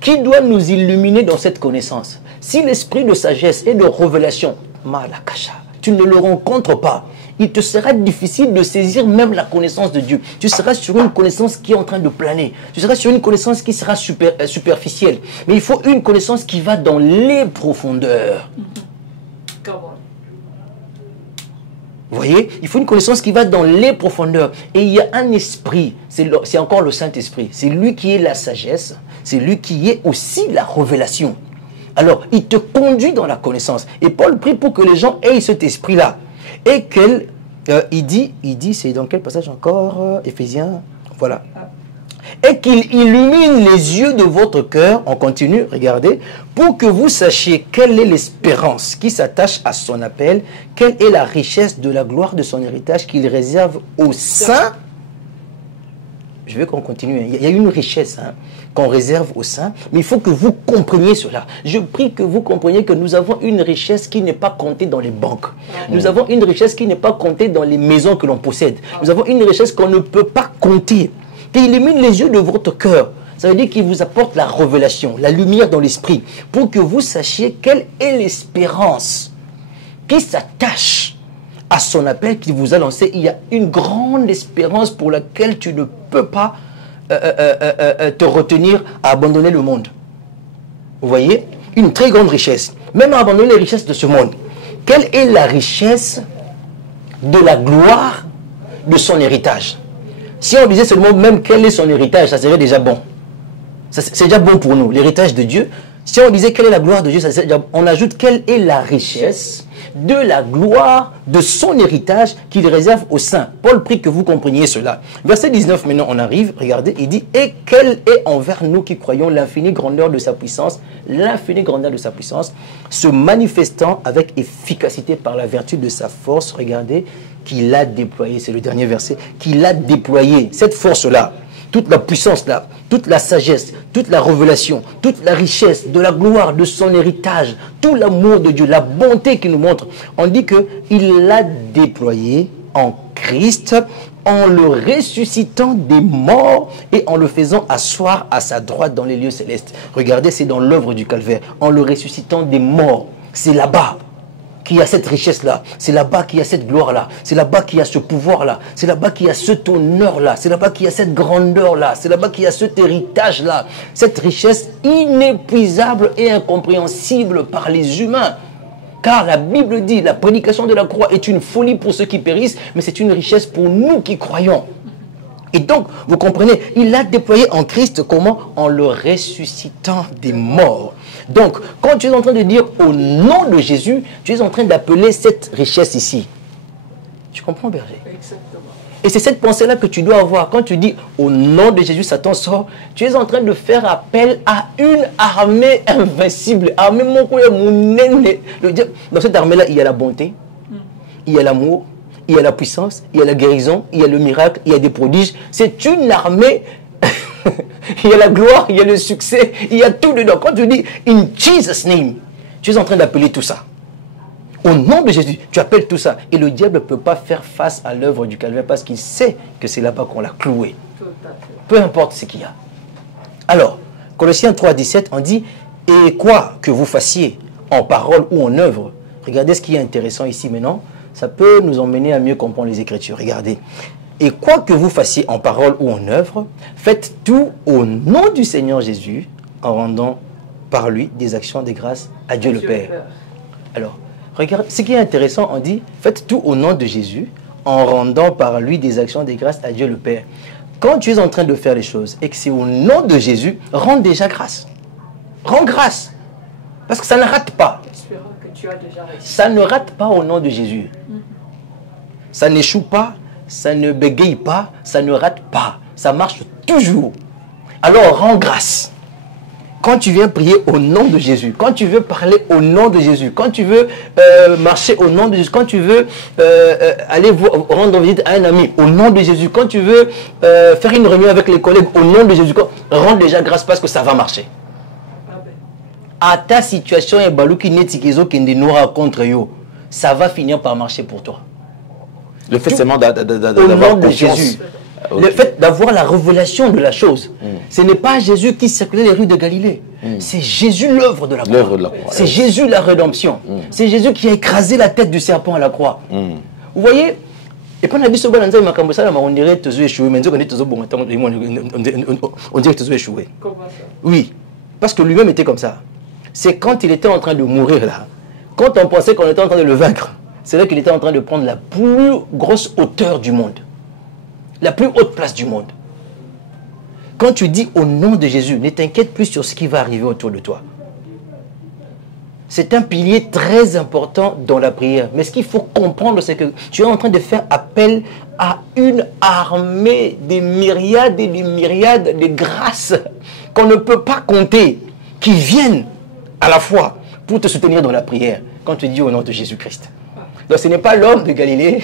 qui doit nous illuminer dans cette connaissance. Si l'esprit de sagesse et de révélation, malakasha, tu ne le rencontres pas, il te sera difficile de saisir même la connaissance de Dieu. Tu seras sur une connaissance qui est en train de planer. Tu seras sur une connaissance qui sera superficielle. Mais il faut une connaissance qui va dans les profondeurs. Comment? Vous voyez, il faut une connaissance qui va dans les profondeurs. Et il y a un esprit, c'est encore le Saint-Esprit. C'est lui qui est la sagesse, c'est lui qui est aussi la révélation. Alors, il te conduit dans la connaissance. Et Paul prie pour que les gens aient cet esprit-là. Et il dit, c'est dans quel passage encore? Éphésiens, voilà. et qu'il illumine les yeux de votre cœur, on continue, regardez, pour que vous sachiez quelle est l'espérance qui s'attache à son appel, quelle est la richesse de la gloire de son héritage qu'il réserve aux saints. Je veux qu'on continue. Il y a une richesse qu'on réserve aux saints, mais il faut que vous compreniez cela. Je prie que vous compreniez que nous avons une richesse qui n'est pas comptée dans les banques. Nous avons une richesse qui n'est pas comptée dans les maisons que l'on possède. Nous avons une richesse qu'on ne peut pas compter, qui illumine les yeux de votre cœur. Ça veut dire qu'il vous apporte la révélation, la lumière dans l'esprit, pour que vous sachiez quelle est l'espérance qui s'attache à son appel qu'il vous a lancé. Il y a une grande espérance pour laquelle tu ne peux pas te retenir à abandonner le monde. Vous voyez? Une très grande richesse. Même à abandonner les richesses de ce monde. Quelle est la richesse de la gloire de son héritage? Si on disait seulement même quel est son héritage, ça serait déjà bon. C'est déjà bon pour nous, l'héritage de Dieu. Si on disait quelle est la gloire de Dieu, ça serait déjà, on ajoute quelle est la richesse de la gloire de son héritage qu'il réserve aux saints. Paul prie que vous compreniez cela. Verset 19, maintenant on arrive, regardez, il dit, et quelle est envers nous qui croyons l'infinie grandeur de sa puissance, se manifestant avec efficacité par la vertu de sa force, regardez, qu'il a déployé, c'est le dernier verset, qu'il a déployé, cette force-là, toute la puissance-là, toute la sagesse, toute la révélation, toute la richesse de la gloire de son héritage, tout l'amour de Dieu, la bonté qu'il nous montre. On dit qu'il l'a déployé en Christ, en le ressuscitant des morts et en le faisant asseoir à sa droite dans les lieux célestes. Regardez, c'est dans l'œuvre du calvaire. En le ressuscitant des morts, c'est là-bas qu'il y a cette richesse-là, c'est là-bas qu'il y a cette gloire-là, c'est là-bas qu'il y a ce pouvoir-là, c'est là-bas qu'il y a cet honneur-là, c'est là-bas qu'il y a cette grandeur-là, c'est là-bas qu'il y a cet héritage-là, cette richesse inépuisable et incompréhensible par les humains. Car la Bible dit, la prédication de la croix est une folie pour ceux qui périssent, mais c'est une richesse pour nous qui croyons. Et donc, vous comprenez, il l'a déployé en Christ, comment? En le ressuscitant des morts. Donc, quand tu es en train de dire au nom de Jésus, tu es en train d'appeler cette richesse ici. Tu comprends, berger? Exactement. Et c'est cette pensée-là que tu dois avoir. Quand tu dis au nom de Jésus, Satan sort, tu es en train de faire appel à une armée invincible. Dans cette armée-là, il y a la bonté, il y a l'amour, il y a la puissance, il y a la guérison, il y a le miracle, il y a des prodiges. C'est une armée. Il y a la gloire, il y a le succès, il y a tout dedans. Quand tu dis in Jesus' name, tu es en train d'appeler tout ça. Au nom de Jésus, tu appelles tout ça. Et le diable ne peut pas faire face à l'œuvre du calvaire parce qu'il sait que c'est là-bas qu'on l'a cloué. Peu importe ce qu'il y a. Alors, Colossiens 3, 17, on dit, et quoi que vous fassiez en parole ou en œuvre. Regardez ce qui est intéressant ici maintenant. Ça peut nous emmener à mieux comprendre les Écritures. Regardez. Et quoi que vous fassiez en parole ou en œuvre, faites tout au nom du Seigneur Jésus, en rendant par lui des actions de grâce à Dieu le Père. Alors, regarde, ce qui est intéressant, on dit, faites tout au nom de Jésus, en rendant par lui des actions de grâce à Dieu le Père. Quand tu es en train de faire les choses et que c'est au nom de Jésus, rends déjà grâce. Rends grâce. Parce que ça ne rate pas. Espérons que tu as déjà réussi. Ça ne rate pas au nom de Jésus. Ça n'échoue pas. Ça ne bégaye pas, ça ne rate pas, ça marche toujours. Alors rends grâce. Quand tu viens prier au nom de Jésus, quand tu veux parler au nom de Jésus, quand tu veux marcher au nom de Jésus, quand tu veux aller rendre visite à un ami au nom de Jésus, quand tu veux faire une réunion avec les collègues au nom de Jésus, rends déjà grâce parce que ça va marcher. À ta situation, contre yo, ça va finir par marcher pour toi. Le fait seulement au nom de Jésus. Le fait d'avoir la révélation de la chose. Ce n'est pas Jésus qui circulait les rues de Galilée. C'est Jésus l'œuvre de la croix. C'est Jésus la rédemption. C'est Jésus qui a écrasé la tête du serpent à la croix. Vous voyez? Et puis on dirait que tu as échoué. On dirait que tu as échoué. Comment ça? Oui. Parce que lui-même était comme ça. C'est quand il était en train de mourir là. Quand on pensait qu'on était en train de le vaincre. C'est là qu'il était en train de prendre la plus grosse hauteur du monde. La plus haute place du monde. Quand tu dis au nom de Jésus, ne t'inquiète plus sur ce qui va arriver autour de toi. c'est un pilier très important dans la prière. Mais ce qu'il faut comprendre, c'est que tu es en train de faire appel à une armée des myriades et des myriades de grâces qu'on ne peut pas compter, qui viennent à la fois pour te soutenir dans la prière, quand tu dis au nom de Jésus-Christ. Donc ce n'est pas l'homme de Galilée,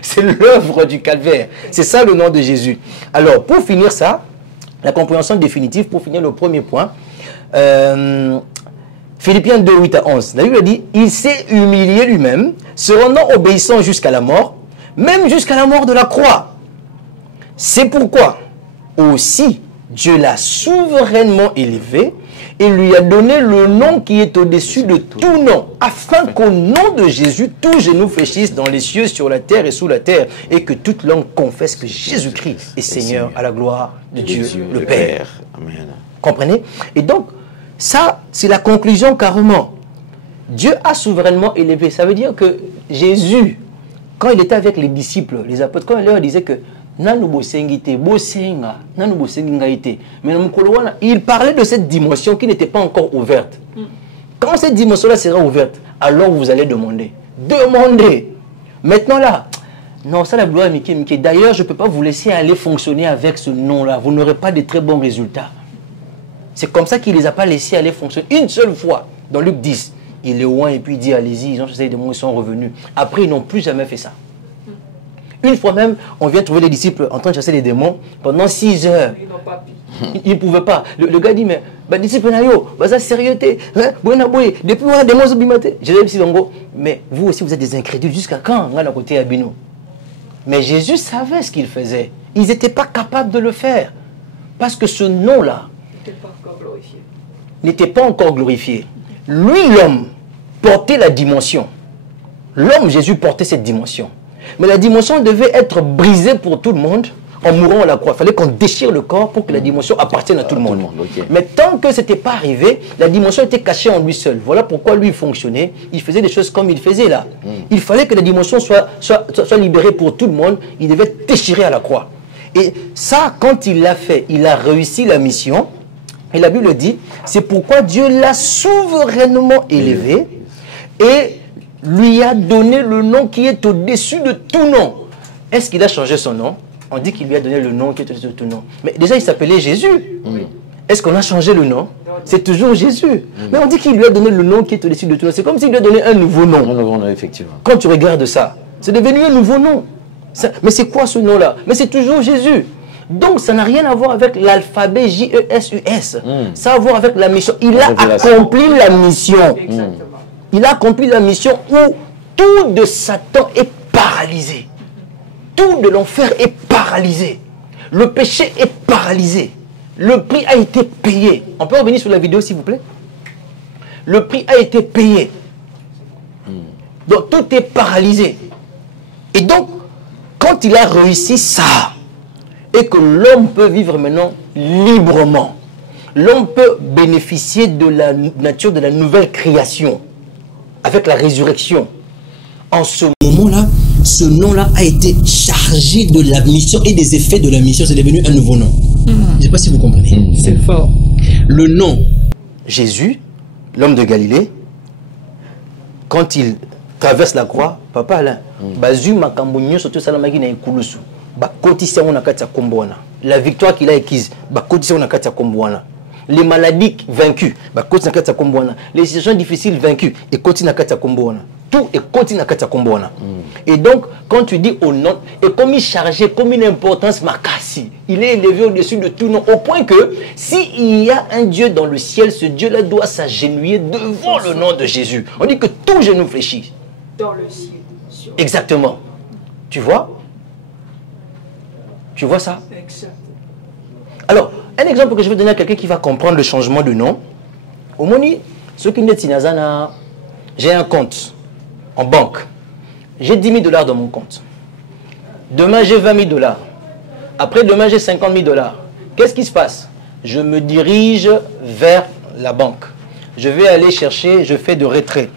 c'est l'œuvre du calvaire. C'est ça le nom de Jésus. Alors, pour finir ça, la compréhension définitive, pour finir le premier point, Philippiens 2, 8 à 11. La Bible dit, il s'est humilié lui-même, se rendant obéissant jusqu'à la mort, même jusqu'à la mort de la croix. C'est pourquoi aussi Dieu l'a souverainement élevé et lui a donné le nom qui est au-dessus de tout nom, afin qu'au nom de Jésus, tout genou fléchisse dans les cieux, sur la terre et sous la terre, et que toute langue confesse que Jésus-Christ est Seigneur à la gloire de Dieu le Père. Amen. Comprenez? Et donc, ça, c'est la conclusion carrément. Dieu a souverainement élevé. Ça veut dire que Jésus, quand il était avec les disciples, les apôtres, quand il leur disait que il parlait de cette dimension qui n'était pas encore ouverte. Quand cette dimension-là sera ouverte, alors vous allez demander. Demandez. Maintenant là, non, ça la gloire est Mickey. D'ailleurs, je ne peux pas vous laisser aller fonctionner avec ce nom-là. Vous n'aurez pas de très bons résultats. C'est comme ça qu'il ne les a pas laissés aller fonctionner. Une seule fois, dans Luc 10, il les oint et puis il dit, allez-y, ils ont chassé les démons, ils sont revenus. Après, ils n'ont plus jamais fait ça. Une fois même, on vient trouver les disciples en train de chasser les démons pendant 6 heures. Ils n'ont pas pu. Ils ne pouvaient pas. Le gars dit, mais, disciple, ça sérieuxté. Depuis on a des démons bimaté. Mais vous aussi, vous êtes des incrédules. Jusqu'à quand on a à côté Abino? Mais Jésus savait ce qu'il faisait. Ils n'étaient pas capables de le faire. Parce que ce nom-là n'était pas encore glorifié. Lui, l'homme, portait la dimension. L'homme, Jésus, portait cette dimension. Mais la dimension devait être brisée pour tout le monde en mourant à la croix. Il fallait qu'on déchire le corps pour que la dimension appartienne à tout le monde. Okay. Mais tant que ce n'était pas arrivé, la dimension était cachée en lui seul. Voilà pourquoi lui fonctionnait. Il faisait des choses comme il faisait là. Il fallait que la dimension soit libérée pour tout le monde. Il devait déchirer à la croix. Et ça, quand il l'a fait, il a réussi la mission. Et la Bible dit, c'est pourquoi Dieu l'a souverainement élevé et lui a donné le nom qui est au-dessus de tout nom. Est-ce qu'il a changé son nom? On dit qu'il lui a donné le nom qui est au-dessus de tout nom. Mais déjà, il s'appelait Jésus. Est-ce qu'on a changé le nom? C'est toujours Jésus. Mais on dit qu'il lui a donné le nom qui est au-dessus de tout nom. C'est comme s'il lui a donné un nouveau nom. Un nouveau nom, effectivement. Quand tu regardes ça, c'est devenu un nouveau nom. Mais c'est quoi ce nom-là? Mais c'est toujours Jésus. Donc, ça n'a rien à voir avec l'alphabet J-E-S-U-S. Ça a à voir avec la mission. Il a accompli la mission. Il a accompli la mission où tout de Satan est paralysé. Tout de l'enfer est paralysé. Le péché est paralysé. Le prix a été payé. On peut revenir sur la vidéo, s'il vous plaît? Le prix a été payé. Donc, tout est paralysé. Et donc, quand il a réussi ça, et que l'homme peut vivre maintenant librement, l'homme peut bénéficier de la nature de la nouvelle création, avec la résurrection. En ce moment-là, ce nom-là a été chargé de la mission et des effets de la mission. C'est devenu un nouveau nom. Je ne sais pas si vous comprenez. C'est fort. Le nom Jésus, l'homme de Galilée, quand il traverse la croix, papa Alain, la victoire qu'il a acquise, les maladies vaincues, les situations difficiles vaincues, tout est continu. Et donc, quand tu dis au nom, et comme il chargé, comme une importance makasi, il est élevé au-dessus de tout nom, au point que s'il y a un Dieu dans le ciel, ce Dieu-là doit s'agenouiller devant le nom de Jésus. On dit que tout genou fléchit. Dans le ciel. Exactement. Tu vois? Tu vois ça? Exactement. Alors, un exemple que je vais donner à quelqu'un qui va comprendre le changement de nom. Au Moni, ceux qui disent Tinazana, j'ai un compte en banque. J'ai 10 000 $ dans mon compte. Demain, j'ai 20 000 $. Après, demain, j'ai 50 000 $. Qu'est-ce qui se passe? Je me dirige vers la banque. Je vais aller chercher, je fais de retrait.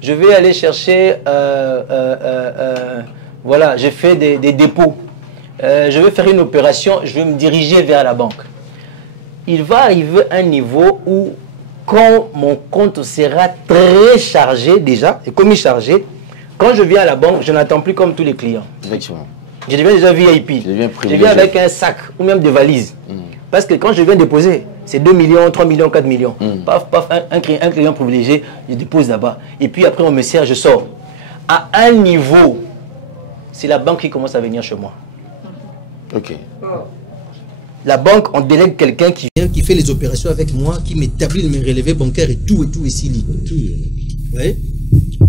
Je vais aller chercher, voilà, je fais des dépôts. Je vais faire une opération, je vais me diriger vers la banque. Il va arriver un niveau où quand mon compte sera très chargé déjà, et comme il est chargé, quand je viens à la banque, je n'attends plus comme tous les clients. Effectivement. Je deviens déjà VIP. Je viens avec un sac ou même des valises. Parce que quand je viens déposer, c'est 2 millions, 3 millions, 4 millions. Paf, paf, un client privilégié, je dépose là-bas. Et puis après, on me sert, je sors. À un niveau, c'est la banque qui commence à venir chez moi. Ok. La banque, on délègue quelqu'un qui vient, qui fait les opérations avec moi, qui m'établit mes relevés bancaires et tout ici. Tout. Vous voyez?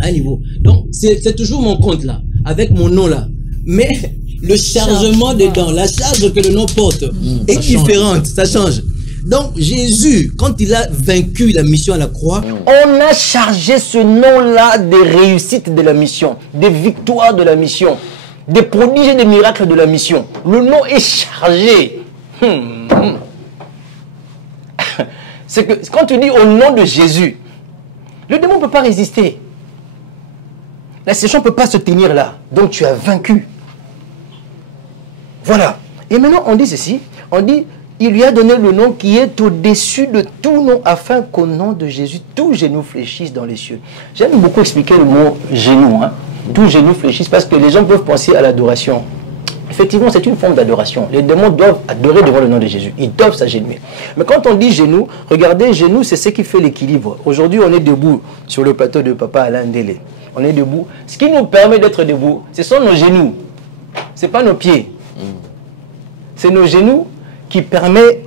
À un niveau. Donc, c'est toujours mon compte là, avec mon nom là. Mais le chargement dedans, la charge que le nom porte est différente, ça change. Donc, Jésus, quand il a vaincu la mission à la croix, on a chargé ce nom-là des réussites de la mission, des victoires de la mission, des prodiges et des miracles de la mission. Le nom est chargé. C'est que quand tu dis au nom de Jésus, le démon ne peut pas résister. La session ne peut pas se tenir là. Donc tu as vaincu. Voilà. Et maintenant on dit ceci, on dit, il lui a donné le nom qui est au-dessus de tout nom, afin qu'au nom de Jésus, tout genou fléchisse dans les cieux. J'aime beaucoup expliquer le mot genou. Tout genou fléchisse parce que les gens peuvent penser à l'adoration. Effectivement, c'est une forme d'adoration. Les démons doivent adorer devant le nom de Jésus. Ils doivent s'agenouiller. Mais quand on dit genou, regardez, genou, c'est ce qui fait l'équilibre. Aujourd'hui, on est debout sur le plateau de Papa Alain Délé. On est debout. Ce qui nous permet d'être debout, ce sont nos genoux. Ce n'est pas nos pieds. C'est nos genoux qui permet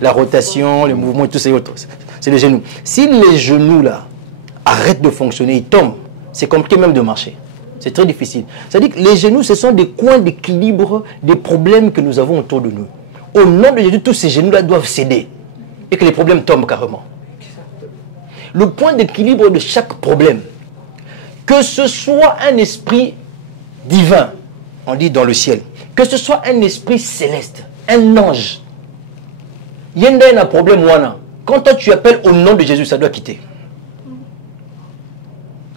la rotation, les mouvements et tout ça. C'est les genoux. Si les genoux là arrêtent de fonctionner, ils tombent, c'est compliqué même de marcher. C'est très difficile. C'est-à-dire que les genoux, ce sont des coins d'équilibre des problèmes que nous avons autour de nous. Au nom de Jésus, tous ces genoux-là doivent céder et que les problèmes tombent carrément. Le point d'équilibre de chaque problème, que ce soit un esprit divin, on dit dans le ciel, que ce soit un esprit céleste, un ange, il y a un problème, quand toi tu appelles au nom de Jésus, ça doit quitter.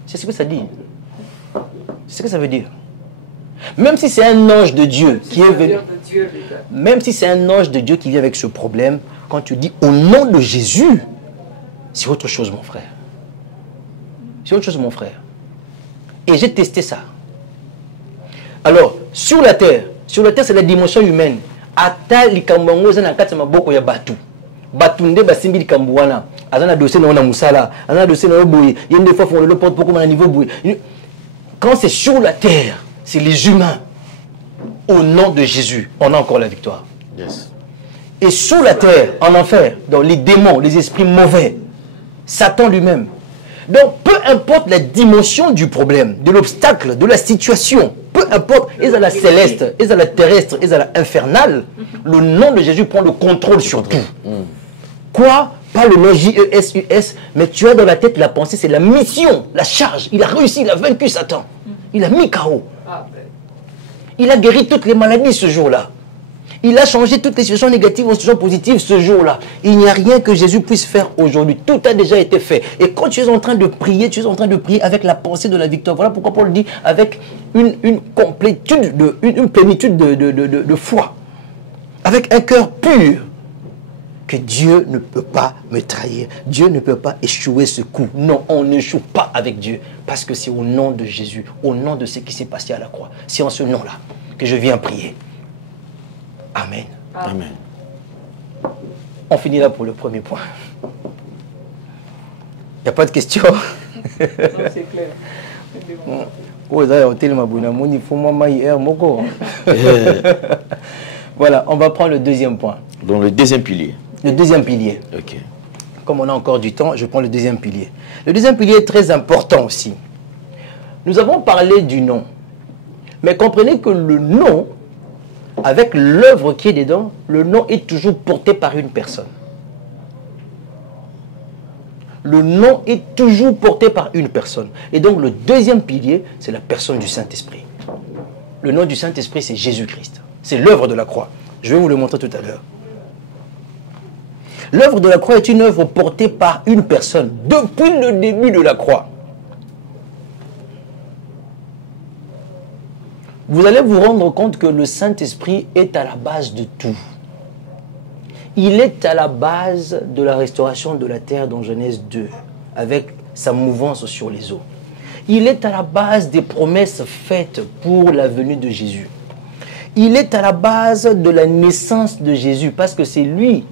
C'est ce que ça dit. C'est ce que ça veut dire. Même si c'est un ange de Dieu qui est venu, même si c'est un ange de Dieu qui vient avec ce problème, quand tu dis au nom de Jésus, c'est autre chose, mon frère. C'est autre chose, mon frère. Et j'ai testé ça. Alors, sur la terre, c'est la dimension humaine. Ata likambango zana kati maboko ya batu. Batu nde basimbi likambuana. Azana dossier na musala, azana dossier na boye. Yende fois font le porte beaucoup à niveau boye. Quand c'est sur la terre, c'est les humains. Au nom de Jésus, on a encore la victoire. Yes. Et sur la terre, en enfer, dans les démons, les esprits mauvais, Satan lui-même. Donc, peu importe la dimension du problème, de l'obstacle, de la situation, peu importe, et à la céleste, et à la terrestre, et à la infernale, le nom de Jésus prend le contrôle sur tout. Quoi? Pas le nom J-E-S-U-S, mais tu as dans la tête la pensée, c'est la mission, la charge. Il a réussi, il a vaincu Satan. Il a mis KO. Il a guéri toutes les maladies ce jour-là. Il a changé toutes les situations négatives en situations positives ce jour-là. Il n'y a rien que Jésus puisse faire aujourd'hui. Tout a déjà été fait. Et quand tu es en train de prier, tu es en train de prier avec la pensée de la victoire. Voilà pourquoi Paul dit avec une complétude, une plénitude de foi. Avec un cœur pur. Que Dieu ne peut pas me trahir. Dieu ne peut pas échouer ce coup. Non, on n'échoue pas avec Dieu. Parce que c'est au nom de Jésus, au nom de ce qui s'est passé à la croix. C'est en ce nom-là que je viens prier. Amen. Amen. On finit là pour le premier point. Il n'y a pas de questions. Non, c'est clair. Voilà, on va prendre le deuxième point. Donc le deuxième pilier. Le deuxième pilier. Ok. Comme on a encore du temps, je prends le deuxième pilier. Le deuxième pilier est très important aussi. Nous avons parlé du nom. Mais comprenez que le nom, avec l'œuvre qui est dedans, le nom est toujours porté par une personne. Le nom est toujours porté par une personne. Et donc le deuxième pilier, c'est la personne du Saint-Esprit. Le nom du Saint-Esprit, c'est Jésus-Christ. C'est l'œuvre de la croix. Je vais vous le montrer tout à l'heure. L'œuvre de la croix est une œuvre portée par une personne depuis le début de la croix. Vous allez vous rendre compte que le Saint-Esprit est à la base de tout. Il est à la base de la restauration de la terre dans Genèse 2, avec sa mouvance sur les eaux. Il est à la base des promesses faites pour la venue de Jésus. Il est à la base de la naissance de Jésus, parce que c'est lui.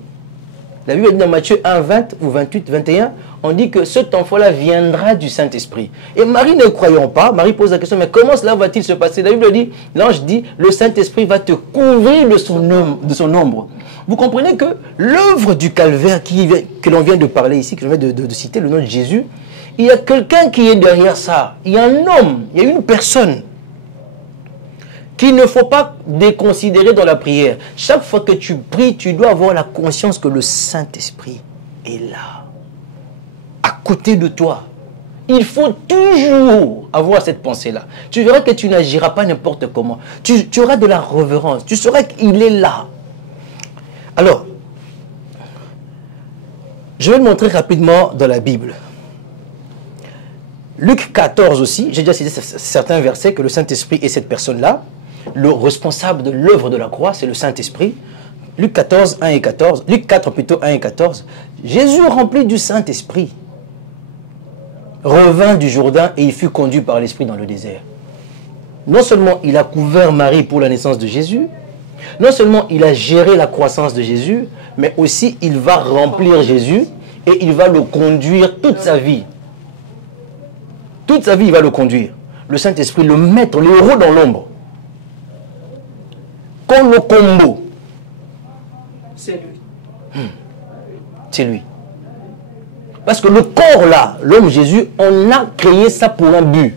La Bible dit dans Matthieu 1, 20 ou 28, 21, on dit que cet enfant-là viendra du Saint-Esprit. Et Marie ne croyant pas, Marie pose la question, mais comment cela va-t-il se passer? La Bible dit, l'ange dit, le Saint-Esprit va te couvrir de son ombre. Vous comprenez que l'œuvre du calvaire que l'on vient de parler ici, que l'on vient de citer, le nom de Jésus, il y a quelqu'un qui est derrière ça. Il y a un homme, il y a une personne qu'il ne faut pas déconsidérer dans la prière. Chaque fois que tu pries, tu dois avoir la conscience que le Saint-Esprit est là, à côté de toi. Il faut toujours avoir cette pensée-là. Tu verras que tu n'agiras pas n'importe comment. Tu auras de la révérence. Tu sauras qu'il est là. Alors, je vais le montrer rapidement dans la Bible. Luc 14 aussi, j'ai déjà cité certains versets que le Saint-Esprit est cette personne-là. Le responsable de l'œuvre de la croix, c'est le Saint-Esprit. Luc 14, 1 et 14. Luc 4 plutôt, 1 et 14. Jésus, rempli du Saint-Esprit, revint du Jourdain et il fut conduit par l'Esprit dans le désert. Non seulement il a couvert Marie pour la naissance de Jésus, non seulement il a géré la croissance de Jésus, mais aussi il va remplir Jésus et il va le conduire toute sa vie. Toute sa vie, il va le conduire. Le Saint-Esprit, le maître, le héros dans l'ombre. Comme le combo. C'est lui. C'est lui. Parce que le corps là, l'homme Jésus, on a créé ça pour un but.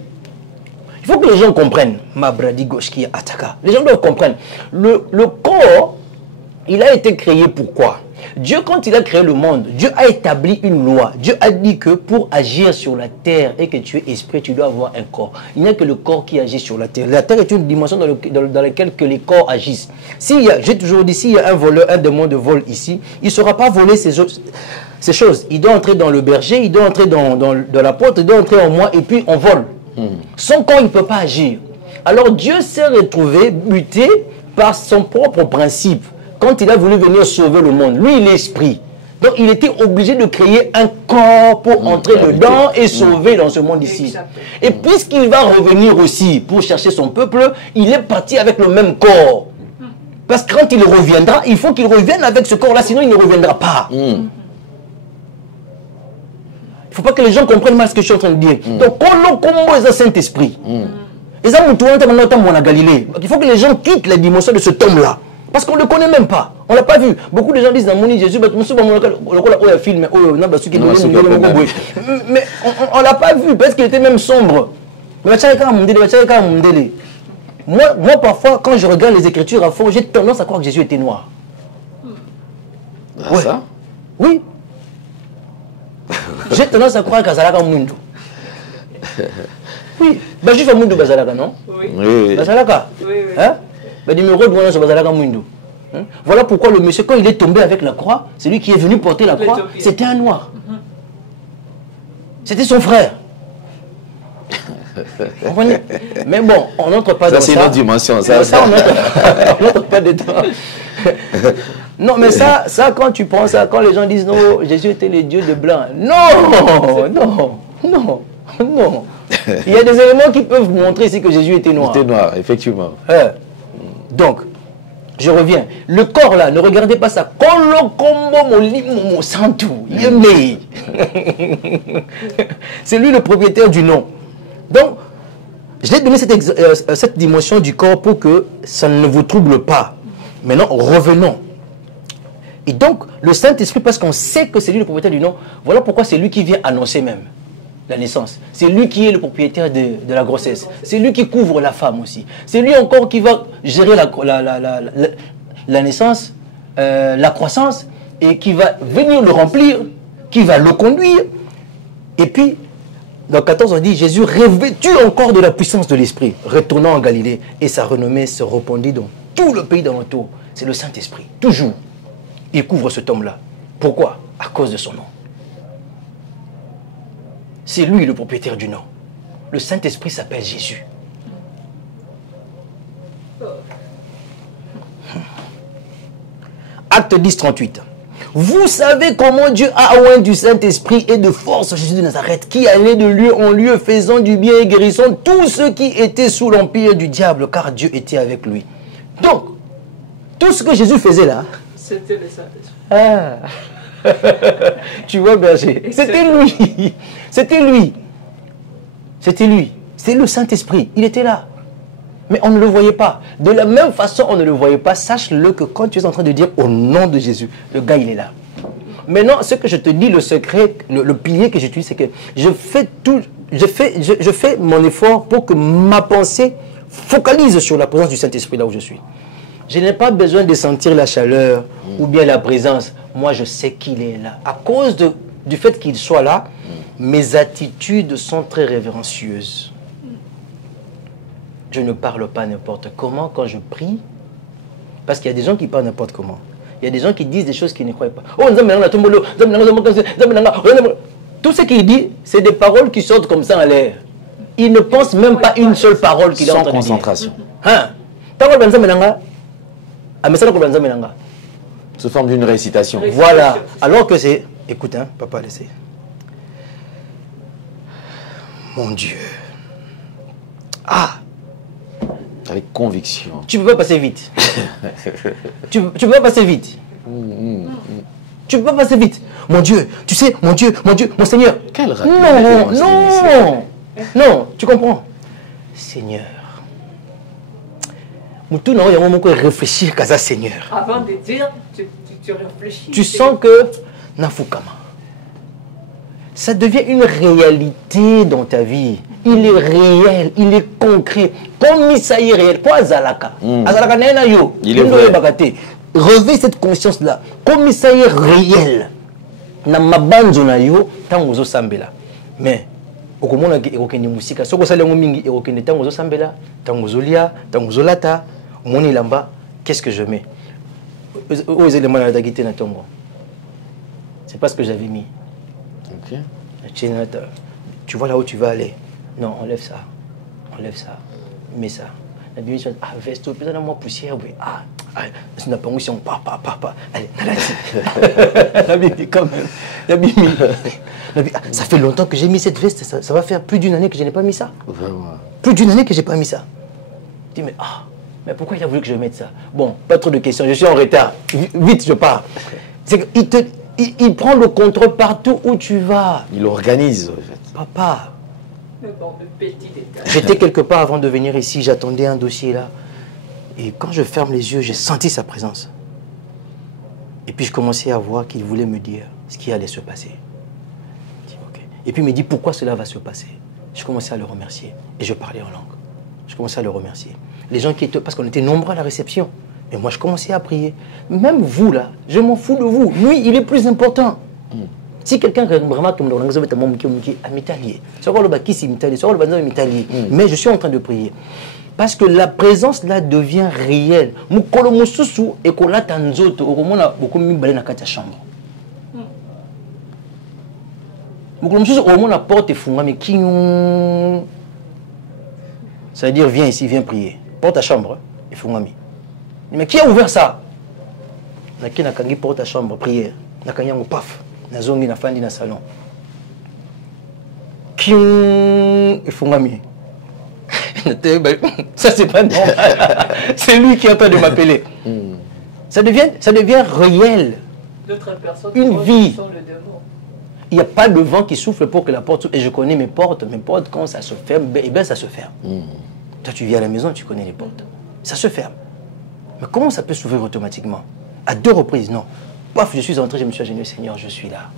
Il faut que les gens comprennent. Mabradi Goshki Ataka. Les gens doivent comprendre. Le corps, il a été créé pourquoi? Dieu, quand il a créé le monde, Dieu a établi une loi. Dieu a dit que pour agir sur la terre et que tu es esprit, tu dois avoir un corps. Il n'y a que le corps qui agit sur la terre. La terre est une dimension dans laquelle que les corps agissent. J'ai toujours dit, s'il y a un voleur, un démon de vol ici, il ne saura pas voler ces choses. Il doit entrer dans le berger, il doit entrer dans la porte, il doit entrer en moi et puis on vole. Son corps, il ne peut pas agir. Alors Dieu s'est retrouvé buté par son propre principe. Quand il a voulu venir sauver le monde, lui, il est esprit. Donc, il était obligé de créer un corps pour entrer dedans et sauver dans ce monde ici. Et puisqu'il va revenir aussi pour chercher son peuple, il est parti avec le même corps. Parce que quand il reviendra, il faut qu'il revienne avec ce corps-là, sinon il ne reviendra pas. Il ne faut pas que les gens comprennent mal ce que je suis en train de dire. Donc, comment est le Saint-Esprit? Il faut que les gens quittent la dimension de ce tome-là. Parce qu'on ne le connaît même pas. On ne l'a pas vu. Beaucoup de gens disent dans mon Jésus, mais on ne l'a pas vu parce qu'il était même sombre. Moi, parfois, quand je regarde les Écritures à fond, j'ai tendance à croire que Jésus était noir. Ouais. Ça? Oui. J'ai tendance à croire qu'Azalaka Mundu. Oui. Bajif Mundu Bazalaka, non? Oui. Bazalaka. Oui. Hein? Voilà pourquoi le monsieur, quand il est tombé avec la croix, c'est lui qui est venu porter la croix, c'était un noir. C'était son frère. Mais bon, on n'entre pas dans ça. C'est une autre dimension. Ça on n'entre pas dedans. Non, mais ça, quand tu prends ça, quand les gens disent non, Jésus était le Dieu de blanc. Non. Il y a des éléments qui peuvent montrer ici que Jésus était noir. Il était noir, effectivement. Donc, je reviens. Le corps là, ne regardez pas ça. C'est lui le propriétaire du nom. Donc, je l'ai donné cette dimension du corps pour que ça ne vous trouble pas. Maintenant, revenons. Et donc, le Saint-Esprit, parce qu'on sait que c'est lui le propriétaire du nom, voilà pourquoi c'est lui qui vient annoncer même la naissance. C'est lui qui est le propriétaire de la grossesse. C'est lui qui couvre la femme aussi. C'est lui encore qui va gérer la naissance, la croissance, et qui va venir le remplir, qui va le conduire. Et puis, dans 14, on dit, Jésus revêtu encore de la puissance de l'Esprit, retournant en Galilée, et sa renommée se répandit dans tout le pays d'alentour. C'est le Saint-Esprit, toujours. Il couvre cet homme-là. Pourquoi? À cause de son nom. C'est lui le propriétaire du nom. Le Saint-Esprit s'appelle Jésus. Acte 10, 38. Vous savez comment Dieu a oint du Saint-Esprit et de force Jésus de Nazareth, qui allait de lieu en lieu, faisant du bien et guérissant tous ceux qui étaient sous l'empire du diable, car Dieu était avec lui. Donc, tout ce que Jésus faisait là, C'était le Saint-Esprit. ah. Tu vois, berger, c'était lui. C'était lui. C'était lui. C'est le Saint-Esprit. Il était là. Mais on ne le voyait pas. De la même façon, on ne le voyait pas. Sache-le que quand tu es en train de dire au nom de Jésus, le gars, il est là. Maintenant, ce que je te dis, le secret, le pilier que j'utilise, c'est que je fais mon effort pour que ma pensée focalise sur la présence du Saint-Esprit là où je suis. Je n'ai pas besoin de sentir la chaleur ou bien la présence. Moi, je sais qu'il est là. À cause du fait qu'il soit là, mes attitudes sont très révérencieuses. Je ne parle pas n'importe comment quand je prie. Parce qu'il y a des gens qui parlent n'importe comment. Il y a des gens qui disent des choses qu'ils ne croient pas. Tout ce qu'il dit, c'est des paroles qui sortent comme ça en l'air. Il ne pense même pas une seule parole qu'il est en train de dire. Sans concentration. Hein? Sous forme d'une récitation. Voilà. Alors que c'est... Écoute, hein, papa, laissez. Mon Dieu. Ah! Avec conviction. Tu ne peux pas passer vite. tu peux pas passer vite. Tu ne peux pas passer vite. Mon Dieu, tu sais, mon Dieu, mon Seigneur. Quel Non, tu comprends. Seigneur. Tout non, il y a un moment où réfléchir à ça, Seigneur. Avant de dire, tu réfléchis. Tu sens que Nafukama. Ça devient une réalité dans ta vie. Il est réel, il est concret. Comme ça est réel. Quoi Zalaka? Azalaka nena yo. Il est vrai. Revez cette conscience-là. Comme ça est réel. Na mabanzo na yo, tango sambela. Mais okomona ke ekokende musika. Soko salengo mingi ekokende tango sambela, tango lia, tango lata, moni lamba, qu'est-ce que je mets? Aux éléments de la na tongo. C'est pas ce que j'avais mis. Ok. Tu vois là où tu vas aller. Non, enlève ça. Enlève ça. Mets ça. La Bible dit, ah, veste, tu as moins poussière, oui. Ah, c'est une apparition. Papa. Allez, la Bible dit quand même. La Bible dit, ça fait longtemps que j'ai mis cette veste. Ça va faire plus d'une année que je n'ai pas mis ça. Vraiment. Plus d'une année que je n'ai pas mis ça. Je dis, mais pourquoi il a voulu que je mette ça? Bon, pas trop de questions. Je suis en retard. Vite, je pars. C'est qu'il prend le contrôle partout où tu vas. Il organise, en fait. Papa. Bon, de petits détails. J'étais quelque part avant de venir ici, j'attendais un dossier là. Et quand je ferme les yeux, j'ai senti sa présence. Et puis je commençais à voir qu'il voulait me dire ce qui allait se passer. Je dis, ok. Et puis il me dit pourquoi cela va se passer. Je commençais à le remercier. Et je parlais en langue. Je commençais à le remercier. Les gens qui étaient... Parce qu'on était nombreux à la réception. Et moi je commençais à prier. Même vous là, je m'en fous de vous. Lui, il est plus important. Si quelqu'un vraiment comme mais je suis en train de prier. Parce que la présence là devient réelle. Ça veut dire viens ici, viens prier. Porte ta chambre. Mais qui a ouvert ça? Porte ta chambre, prière. Paf. Nazongi na fandi na salon. Ça c'est pas normal. C'est lui qui est en train de m'appeler. Ça devient réel. D'autres personnes une vie. sont le démon. Il n'y a pas de vent qui souffle pour que la porte s'ouvre. Et je connais mes portes quand ça se ferme, eh bien ça se ferme. Toi tu viens à la maison, tu connais les portes. Ça se ferme. Mais comment ça peut s'ouvrir automatiquement? À 2 reprises, non. Paf, je suis entré, je me suis agenouillé, Seigneur, je suis là.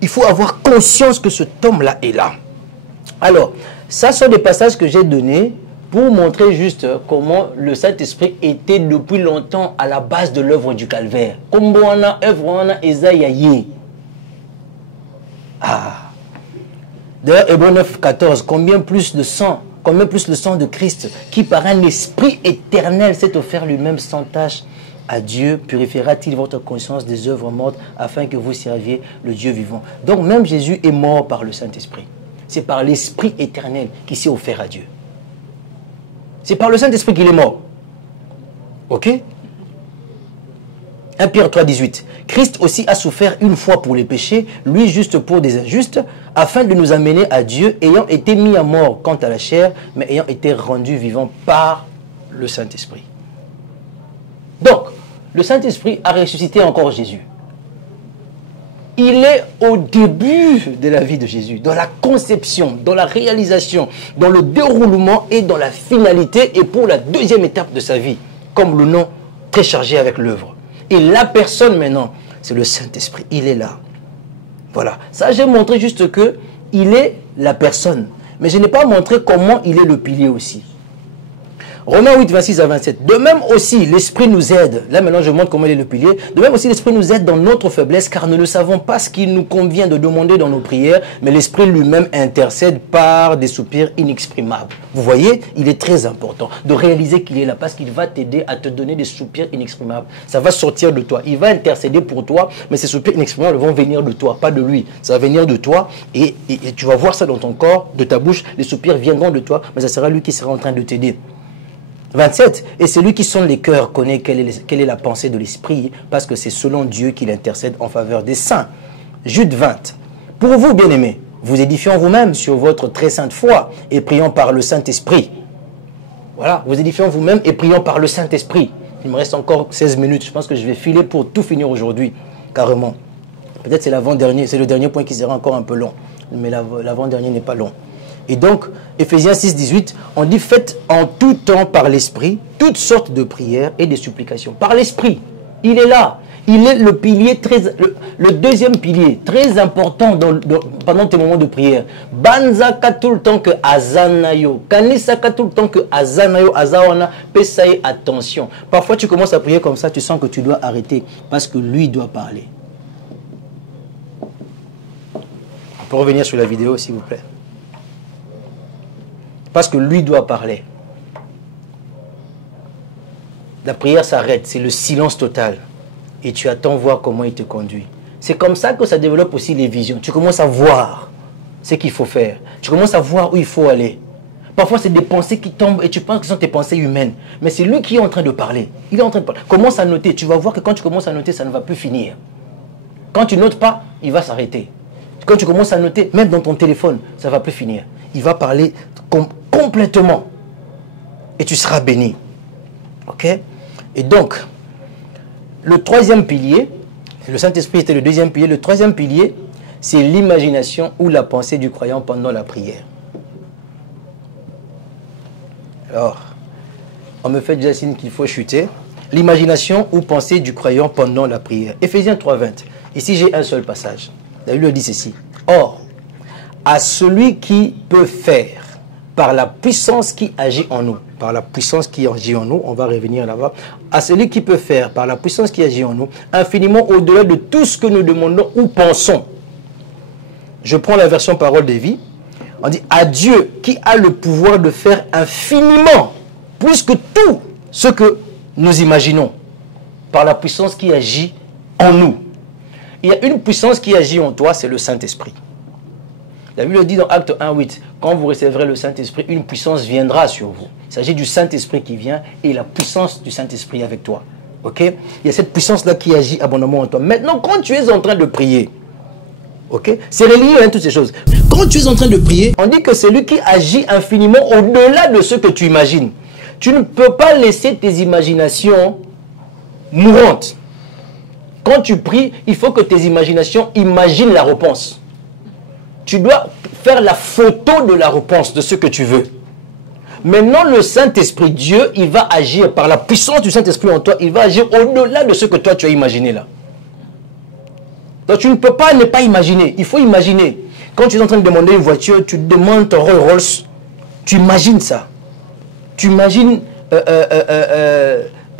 Il faut avoir conscience que cet homme-là est là. Alors, ça sont des passages que j'ai donnés pour montrer juste comment le Saint-Esprit était depuis longtemps à la base de l'œuvre du calvaire. Comme on a œuvre, on a Esaïe. D'ailleurs, Hébreux 9, 14, combien plus le sang de Christ, qui par un esprit éternel s'est offert lui-même sans tâche à Dieu, purifiera-t-il votre conscience des œuvres mortes afin que vous serviez le Dieu vivant. Donc même Jésus est mort par le Saint-Esprit. C'est par l'Esprit éternel qui s'est offert à Dieu. C'est par le Saint-Esprit qu'il est mort. Ok? 1 Pierre 3, 18. Christ aussi a souffert une fois pour les péchés, lui juste pour des injustes, afin de nous amener à Dieu, ayant été mis à mort quant à la chair, mais ayant été rendu vivant par le Saint-Esprit. Donc, le Saint-Esprit a ressuscité encore Jésus. Il est au début de la vie de Jésus, dans la conception, dans la réalisation, dans le déroulement et dans la finalité, et pour la deuxième étape de sa vie, comme le nom très chargé avec l'œuvre. Et la personne maintenant, c'est le Saint-Esprit, il est là. Voilà, ça j'ai montré juste que il est la personne, mais je n'ai pas montré comment il est le pilier aussi. Romains 8, 26 à 27. De même aussi, l'Esprit nous aide. Là, maintenant, je montre comment il est le pilier. De même aussi, l'Esprit nous aide dans notre faiblesse, car nous ne savons pas ce qu'il nous convient de demander dans nos prières, mais l'Esprit lui-même intercède par des soupirs inexprimables. Vous voyez, il est très important de réaliser qu'il est là, parce qu'il va t'aider à te donner des soupirs inexprimables. Ça va sortir de toi. Il va intercéder pour toi, mais ces soupirs inexprimables vont venir de toi, pas de lui. Ça va venir de toi, et tu vas voir ça dans ton corps, de ta bouche. Les soupirs viendront de toi, mais ça sera lui qui sera en train de t'aider. 27. Et celui qui sonde les cœurs connaît quelle est la pensée de l'Esprit, parce que c'est selon Dieu qu'il intercède en faveur des saints. Jude 20. Pour vous, bien-aimés, vous édifions vous-même sur votre très sainte foi et prions par le Saint-Esprit. Voilà, vous édifions vous-même et prions par le Saint-Esprit. Il me reste encore 16 minutes. Je pense que je vais filer pour tout finir aujourd'hui, carrément. Peut-être c'est l'avant-dernier, c'est le dernier point qui sera encore un peu long, mais l'avant-dernier n'est pas long. Et donc, Ephésiens 6, 18, on dit « Faites en tout temps par l'Esprit toutes sortes de prières et de supplications. » Par l'Esprit, il est là. Il est le pilier, le deuxième pilier, très important pendant tes moments de prière. Banzaka tout le temps que azanayo. Kanisaka tout le temps que azanayo, azawana, pesaye attention. Parfois, tu commences à prier comme ça, tu sens que tu dois arrêter parce que lui doit parler. On peut revenir sur la vidéo, s'il vous plaît. Parce que lui doit parler. La prière s'arrête, c'est le silence total. Et tu attends voir comment il te conduit. C'est comme ça que ça développe aussi les visions. Tu commences à voir ce qu'il faut faire. Tu commences à voir où il faut aller. Parfois, c'est des pensées qui tombent et tu penses que ce sont tes pensées humaines. Mais c'est lui qui est en train de parler. Il est en train de parler. Commence à noter. Tu vas voir que quand tu commences à noter, ça ne va plus finir. Quand tu notes pas, il va s'arrêter. Quand tu commences à noter, même dans ton téléphone, ça ne va plus finir. Il va parler complètement. Et tu seras béni. Ok? Et donc, le troisième pilier, le Saint-Esprit était le deuxième pilier. Le troisième pilier, c'est l'imagination ou la pensée du croyant pendant la prière. Alors, on me fait déjà signe qu'il faut chuter. L'imagination ou pensée du croyant pendant la prière. Ephésiens 3:20. Ici, j'ai un seul passage. La Bible dit ceci. Or, à celui qui peut faire par la puissance qui agit en nous. Par la puissance qui agit en nous, on va revenir là-bas. À celui qui peut faire par la puissance qui agit en nous, infiniment au-delà de tout ce que nous demandons ou pensons. Je prends la version parole de vie. On dit à Dieu qui a le pouvoir de faire infiniment plus que tout ce que nous imaginons. Par la puissance qui agit en nous. Il y a une puissance qui agit en toi, c'est le Saint-Esprit. La Bible dit dans Acte 1:8, quand vous recevrez le Saint-Esprit, une puissance viendra sur vous. Il s'agit du Saint-Esprit qui vient et la puissance du Saint-Esprit avec toi. Ok? Il y a cette puissance-là qui agit abondamment en toi. Maintenant, quand tu es en train de prier, ok? C'est relié, toutes ces choses. Quand tu es en train de prier, on dit que c'est lui qui agit infiniment au-delà de ce que tu imagines. Tu ne peux pas laisser tes imaginations mourantes. Quand tu pries, il faut que tes imaginations imaginent la réponse. Tu dois faire la photo de la réponse de ce que tu veux. Maintenant, le Saint-Esprit, Dieu, il va agir par la puissance du Saint-Esprit en toi. Il va agir au-delà de ce que toi, tu as imaginé là. Donc, tu ne peux pas ne pas imaginer. Il faut imaginer. Quand tu es en train de demander une voiture, tu demandes ton Rolls-Royce. Tu imagines ça. Tu imagines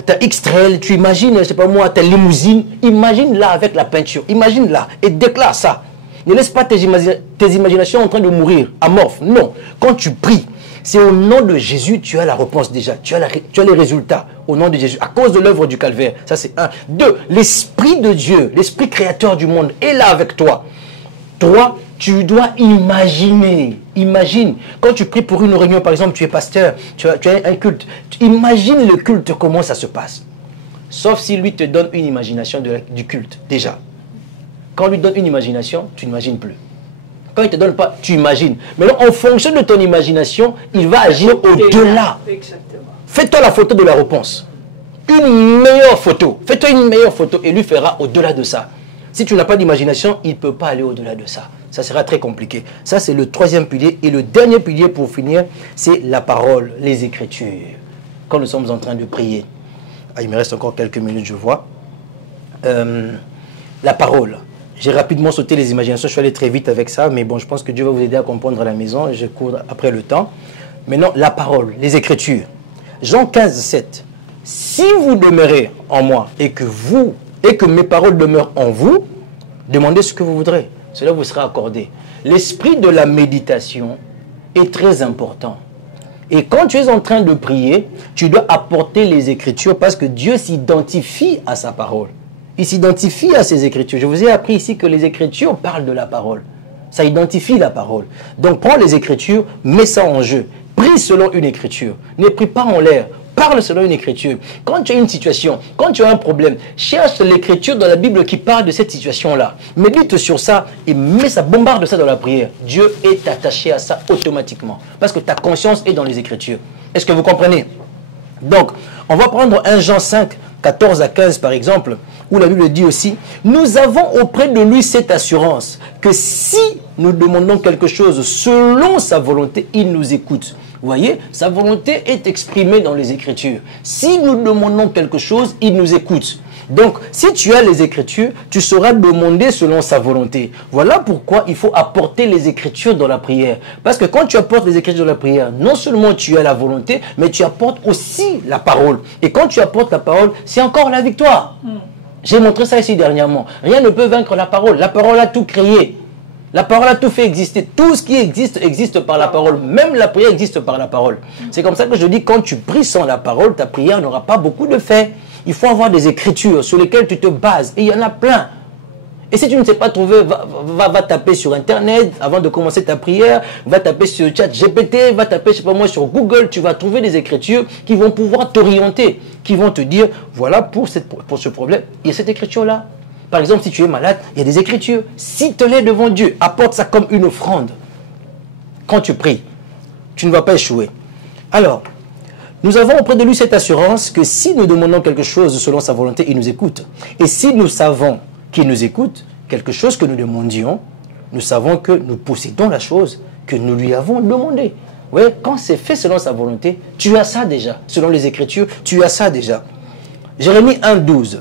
ta X-Trail. Tu imagines, je ne sais pas moi, ta limousine. Imagine-la avec la peinture. Imagine-la et déclare ça. Ne laisse pas tes imaginations en train de mourir, amorphes. Non. Quand tu pries, c'est au nom de Jésus, tu as la réponse déjà. Tu as les résultats au nom de Jésus. À cause de l'œuvre du calvaire. Ça, c'est un. 2. L'Esprit de Dieu, l'Esprit créateur du monde est là avec toi. 3. Tu dois imaginer. Imagine. Quand tu pries pour une réunion, par exemple, tu es pasteur, tu as un culte. Imagine le culte, comment ça se passe. sauf si lui te donne une imagination du culte, déjà. Quand on lui donne une imagination, tu n'imagines plus. Quand il ne te donne pas, tu imagines. Mais là, en fonction de ton imagination, il va agir au-delà. Exactement. Fais-toi la photo de la réponse. Une meilleure photo. Fais-toi une meilleure photo et lui fera au-delà de ça. Si tu n'as pas d'imagination, il ne peut pas aller au-delà de ça. Ça sera très compliqué. Ça, c'est le troisième pilier. Et le dernier pilier, pour finir, c'est la parole, les Écritures. Quand nous sommes en train de prier. Ah, il me reste encore quelques minutes, je vois. La parole. J'ai rapidement sauté les imaginations, je suis allé très vite avec ça, mais bon, je pense que Dieu va vous aider à comprendre à la maison, je cours après le temps. Maintenant, la parole, les Écritures. Jean 15, 7. Si vous demeurez en moi et que mes paroles demeurent en vous, demandez ce que vous voudrez. Cela vous sera accordé. L'esprit de la méditation est très important. Et quand tu es en train de prier, tu dois apporter les Écritures parce que Dieu s'identifie à sa parole. Il s'identifie à ses Écritures. Je vous ai appris ici que les Écritures parlent de la parole. Ça identifie la parole. Donc prends les Écritures, mets ça en jeu. Prie selon une Écriture. Ne prie pas en l'air. Parle selon une Écriture. Quand tu as une situation, quand tu as un problème, cherche l'Écriture dans la Bible qui parle de cette situation-là. Médite sur ça et mets ça, bombarde ça dans la prière. Dieu est attaché à ça automatiquement. Parce que ta conscience est dans les Écritures. Est-ce que vous comprenez? Donc, on va prendre 1 Jean 5, 14 à 15 par exemple, où la Bible dit aussi, nous avons auprès de lui cette assurance que si nous demandons quelque chose selon sa volonté, il nous écoute. Vous voyez, sa volonté est exprimée dans les Écritures. Si nous demandons quelque chose, il nous écoute. Donc, si tu as les Écritures, tu sauras demander selon sa volonté. Voilà pourquoi il faut apporter les Écritures dans la prière. Parce que quand tu apportes les Écritures dans la prière, non seulement tu as la volonté, mais tu apportes aussi la parole. Et quand tu apportes la parole, c'est encore la victoire. J'ai montré ça ici dernièrement. Rien ne peut vaincre la parole. La parole a tout créé. La parole a tout fait exister. Tout ce qui existe, existe par la parole. Même la prière existe par la parole. C'est comme ça que je dis, quand tu pries sans la parole, ta prière n'aura pas beaucoup de fait. Il faut avoir des Écritures sur lesquelles tu te bases. Et il y en a plein. Et si tu ne sais pas trouver, va taper sur Internet avant de commencer ta prière. Va taper sur ChatGPT, va taper, je sais pas moi, sur Google. Tu vas trouver des Écritures qui vont pouvoir t'orienter. Qui vont te dire, voilà, pour ce problème, il y a cette Écriture-là. Par exemple, si tu es malade, il y a des Écritures. Cite-les devant Dieu. Apporte ça comme une offrande. Quand tu pries, tu ne vas pas échouer. Alors, nous avons auprès de lui cette assurance que si nous demandons quelque chose selon sa volonté, il nous écoute. Et si nous savons qu'il nous écoute, quelque chose que nous demandions, nous savons que nous possédons la chose que nous lui avons demandée. Oui, quand c'est fait selon sa volonté, tu as ça déjà. Selon les Écritures, tu as ça déjà. Jérémie 1,12.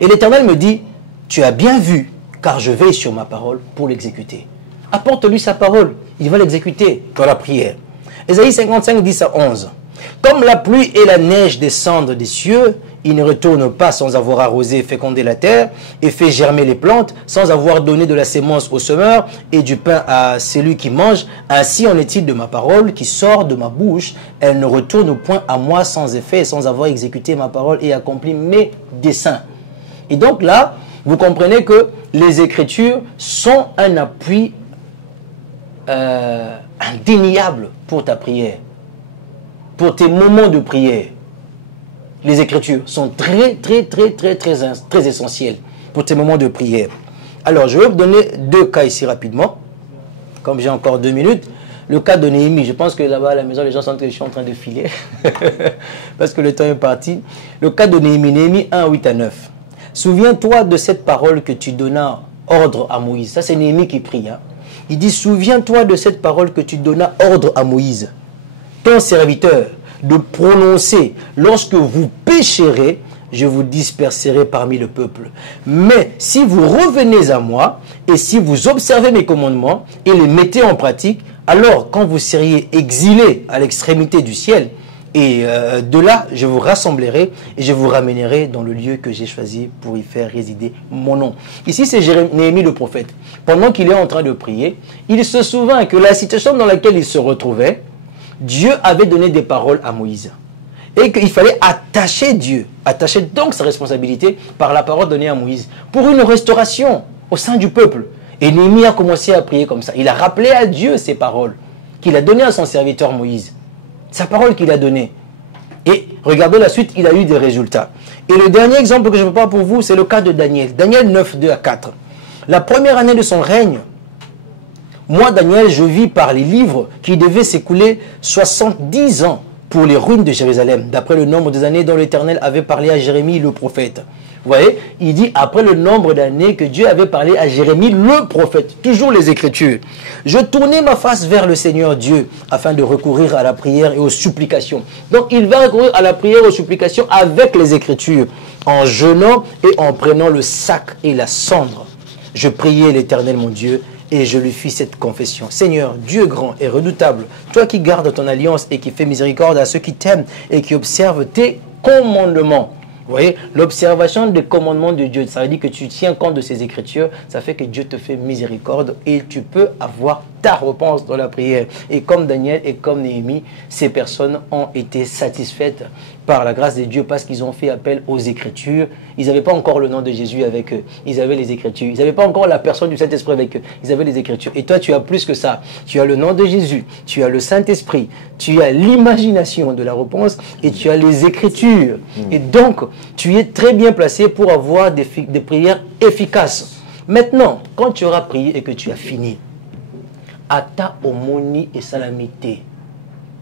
Et l'Éternel me dit, tu as bien vu, car je veille sur ma parole pour l'exécuter. Apporte-lui sa parole, il va l'exécuter dans la prière. Ésaïe 55, 10 à 11. Comme la pluie et la neige descendent des cieux, il ne retourne pas sans avoir arrosé et fécondé la terre, et fait germer les plantes, sans avoir donné de la sémence au semeur, et du pain à celui qui mange. Ainsi en est-il de ma parole qui sort de ma bouche. Elle ne retourne point à moi sans effet, et sans avoir exécuté ma parole et accompli mes desseins. Et donc là, vous comprenez que les Écritures sont un appui indéniable pour ta prière, pour tes moments de prière. Les Écritures sont très essentielles pour tes moments de prière. Alors, je vais vous donner deux cas ici rapidement, comme j'ai encore 2 minutes. Le cas de Néhémie, je pense que là-bas à la maison, les gens sentent que je suis en train de filer, parce que le temps est parti. Le cas de Néhémie, Néhémie 1, 8 à 9. Souviens-toi de cette parole que tu donnas ordre à Moïse. Ça, c'est Néhémie qui prie. Hein. Il dit, souviens-toi de cette parole que tu donnas ordre à Moïse, ton serviteur, de prononcer. Lorsque vous pécherez, je vous disperserai parmi le peuple. Mais si vous revenez à moi, et si vous observez mes commandements, et les mettez en pratique, alors quand vous seriez exilés à l'extrémité du ciel, et de là, je vous rassemblerai et je vous ramènerai dans le lieu que j'ai choisi pour y faire résider mon nom. Ici, c'est Néhémie le prophète. Pendant qu'il est en train de prier, il se souvient que la situation dans laquelle il se retrouvait, Dieu avait donné des paroles à Moïse. Et qu'il fallait attacher Dieu, attacher donc sa responsabilité par la parole donnée à Moïse, pour une restauration au sein du peuple. Et Néhémie a commencé à prier comme ça. Il a rappelé à Dieu ces paroles qu'il a données à son serviteur Moïse. Sa parole qu'il a donnée. Et regardez la suite, il a eu des résultats. Et le dernier exemple que je prends pour vous, c'est le cas de Daniel. Daniel 9, 2 à 4. La première année de son règne, moi, Daniel, je vis par les livres qu'il devait s'écouler 70 ans pour les ruines de Jérusalem, d'après le nombre des années dont l'Éternel avait parlé à Jérémie le prophète. Vous voyez, il dit après le nombre d'années que Dieu avait parlé à Jérémie le prophète, toujours les Écritures. Je tournai ma face vers le Seigneur Dieu afin de recourir à la prière et aux supplications. Donc il va recourir à la prière et aux supplications avec les Écritures, en jeûnant et en prenant le sac et la cendre. Je priai l'Éternel mon Dieu et je lui fis cette confession. Seigneur, Dieu grand et redoutable, toi qui gardes ton alliance et qui fais miséricorde à ceux qui t'aiment et qui observent tes commandements. Vous voyez, l'observation des commandements de Dieu, ça veut dire que tu tiens compte de ces Écritures, ça fait que Dieu te fait miséricorde et tu peux avoir ta réponse dans la prière. Et comme Daniel et comme Néhémie, ces personnes ont été satisfaites par la grâce de Dieu parce qu'ils ont fait appel aux Écritures. Ils n'avaient pas encore le nom de Jésus avec eux, ils avaient les Écritures. Ils n'avaient pas encore la personne du Saint-Esprit avec eux, ils avaient les Écritures. Et toi, tu as plus que ça. Tu as le nom de Jésus, tu as le Saint-Esprit, tu as l'imagination de la réponse et tu as les Écritures. Et donc, tu es très bien placé pour avoir des prières efficaces. Maintenant, quand tu auras prié et que tu as fini, ata omoni et salamité,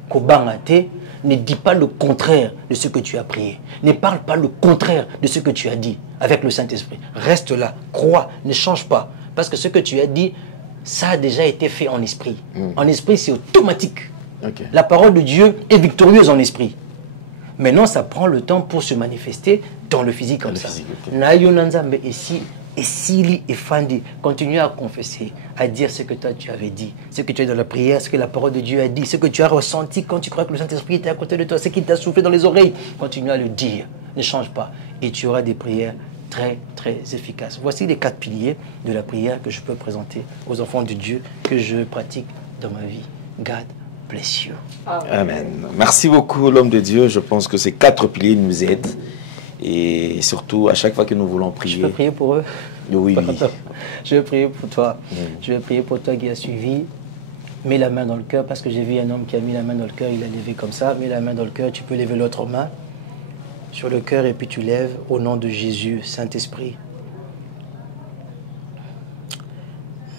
kobangate, ne dis pas le contraire de ce que tu as prié. Ne parle pas le contraire de ce que tu as dit avec le Saint-Esprit. Reste là, crois, ne change pas. Parce que ce que tu as dit, ça a déjà été fait en esprit. En esprit, c'est automatique. Okay. La parole de Dieu est victorieuse en esprit. Maintenant, ça prend le temps pour se manifester dans le physique comme ça. Et Sili et Fandi, continue à confesser, à dire ce que toi tu avais dit, ce que tu as dans la prière, ce que la parole de Dieu a dit, ce que tu as ressenti quand tu crois que le Saint-Esprit était à côté de toi, ce qui t'a soufflé dans les oreilles. Continue à le dire, ne change pas. Et tu auras des prières très, très efficaces. Voici les 4 piliers de la prière que je peux présenter aux enfants de Dieu, que je pratique dans ma vie. God bless you. Amen. Merci beaucoup, l'homme de Dieu. Je pense que ces 4 piliers nous aident. Et surtout, à chaque fois que nous voulons prier... Je peux prier pour eux? Oui, oui. Je vais prier pour toi. Je vais prier pour toi qui as suivi. Mets la main dans le cœur, parce que j'ai vu un homme qui a mis la main dans le cœur, il a levé comme ça. Mets la main dans le cœur, tu peux lever l'autre main sur le cœur et puis tu lèves au nom de Jésus, Saint-Esprit.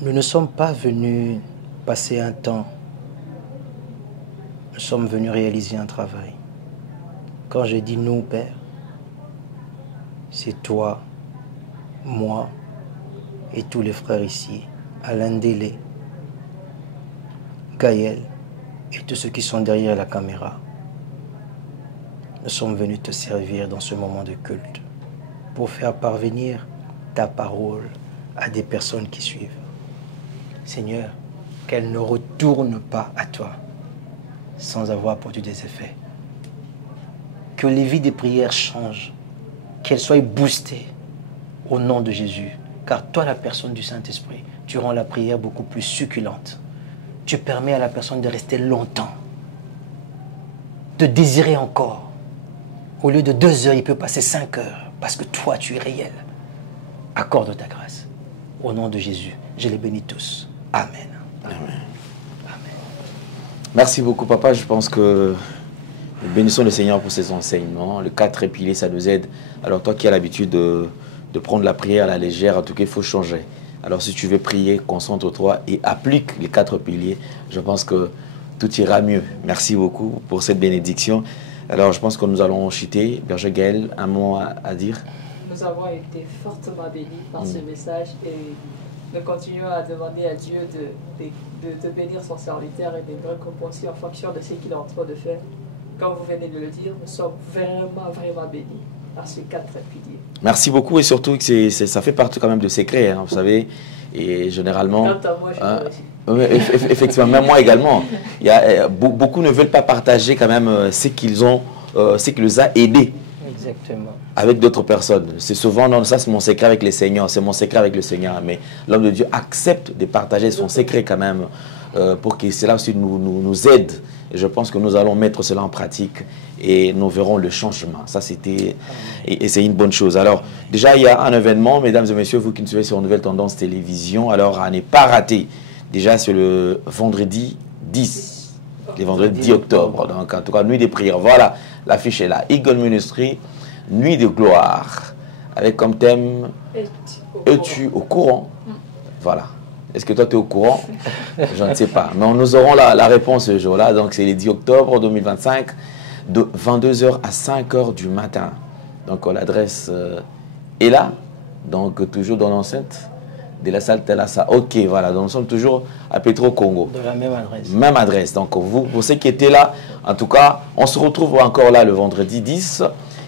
Nous ne sommes pas venus passer un temps. Nous sommes venus réaliser un travail. Quand je dis nous, Père, c'est toi, moi et tous les frères ici, Alain Délé, Gaël et tous ceux qui sont derrière la caméra. Nous sommes venus te servir dans ce moment de culte pour faire parvenir ta parole à des personnes qui suivent. Seigneur, qu'elle ne retourne pas à toi sans avoir produit des effets. Que les vies des prières changent, qu'elles soient boostées au nom de Jésus. Car toi, la personne du Saint-Esprit, tu rends la prière beaucoup plus succulente. Tu permets à la personne de rester longtemps, de désirer encore. Au lieu de 2 heures, il peut passer 5 heures, parce que toi, tu es réel. Accorde ta grâce. Au nom de Jésus, je les bénis tous. Amen. Amen. Merci beaucoup, papa. Je pense que nous bénissons le Seigneur pour ses enseignements. Le 4 piliers, ça nous aide. Alors, toi qui as l'habitude de prendre la prière à la légère, en tout cas, il faut changer. Alors, si tu veux prier, concentre-toi et applique les 4 piliers. Je pense que tout ira mieux. Merci beaucoup pour cette bénédiction. Alors, je pense que nous allons chuter. Berger Gaël, un mot à dire? Nous avons été fortement bénis par ce message et nous continuons à demander à Dieu de bénir son serviteur et de le récompenser en fonction de ce qu'il est en train de faire. Comme vous venez de le dire, nous sommes vraiment bénis par ces 4 piliers. Merci beaucoup et surtout que ça fait partie quand même de secrets, hein, vous savez, et généralement... Quant à moi, je effectivement, même moi également. Beaucoup ne veulent pas partager quand même ce qu'ils ont, ce qui les a aidés. Exactement. Avec d'autres personnes. C'est souvent, non, ça c'est mon secret avec les Seigneurs, c'est mon secret avec le Seigneur. Mais l'homme de Dieu accepte de partager son secret quand même pour que cela aussi nous aide. Et je pense que nous allons mettre cela en pratique et nous verrons le changement. Ça c'était, et c'est une bonne chose. Alors déjà il y a un événement, mesdames et messieurs, vous qui nous suivez sur Nouvelle Tendance Télévision, alors à ne pas rater. Déjà c'est le vendredi 10. Les vendredis 10 octobre. Donc, en tout cas, nuit des prières. Voilà, l'affiche est là. Eagle Ministry, nuit de gloire. Avec comme thème, es-tu au courant? Voilà. Est-ce que toi, tu es au courant? Je ne sais pas. Mais nous aurons la réponse ce jour-là. Donc, c'est le 10 octobre 2025, de 22h à 5h du matin. Donc, l'adresse est là. Donc, toujours dans l'enceinte de la salle Telassa. Ok, voilà. Donc, nous sommes toujours à Petro Congo. De la même adresse. Même adresse. Donc, vous, pour ceux qui étaient là, en tout cas, on se retrouve encore là le vendredi 10.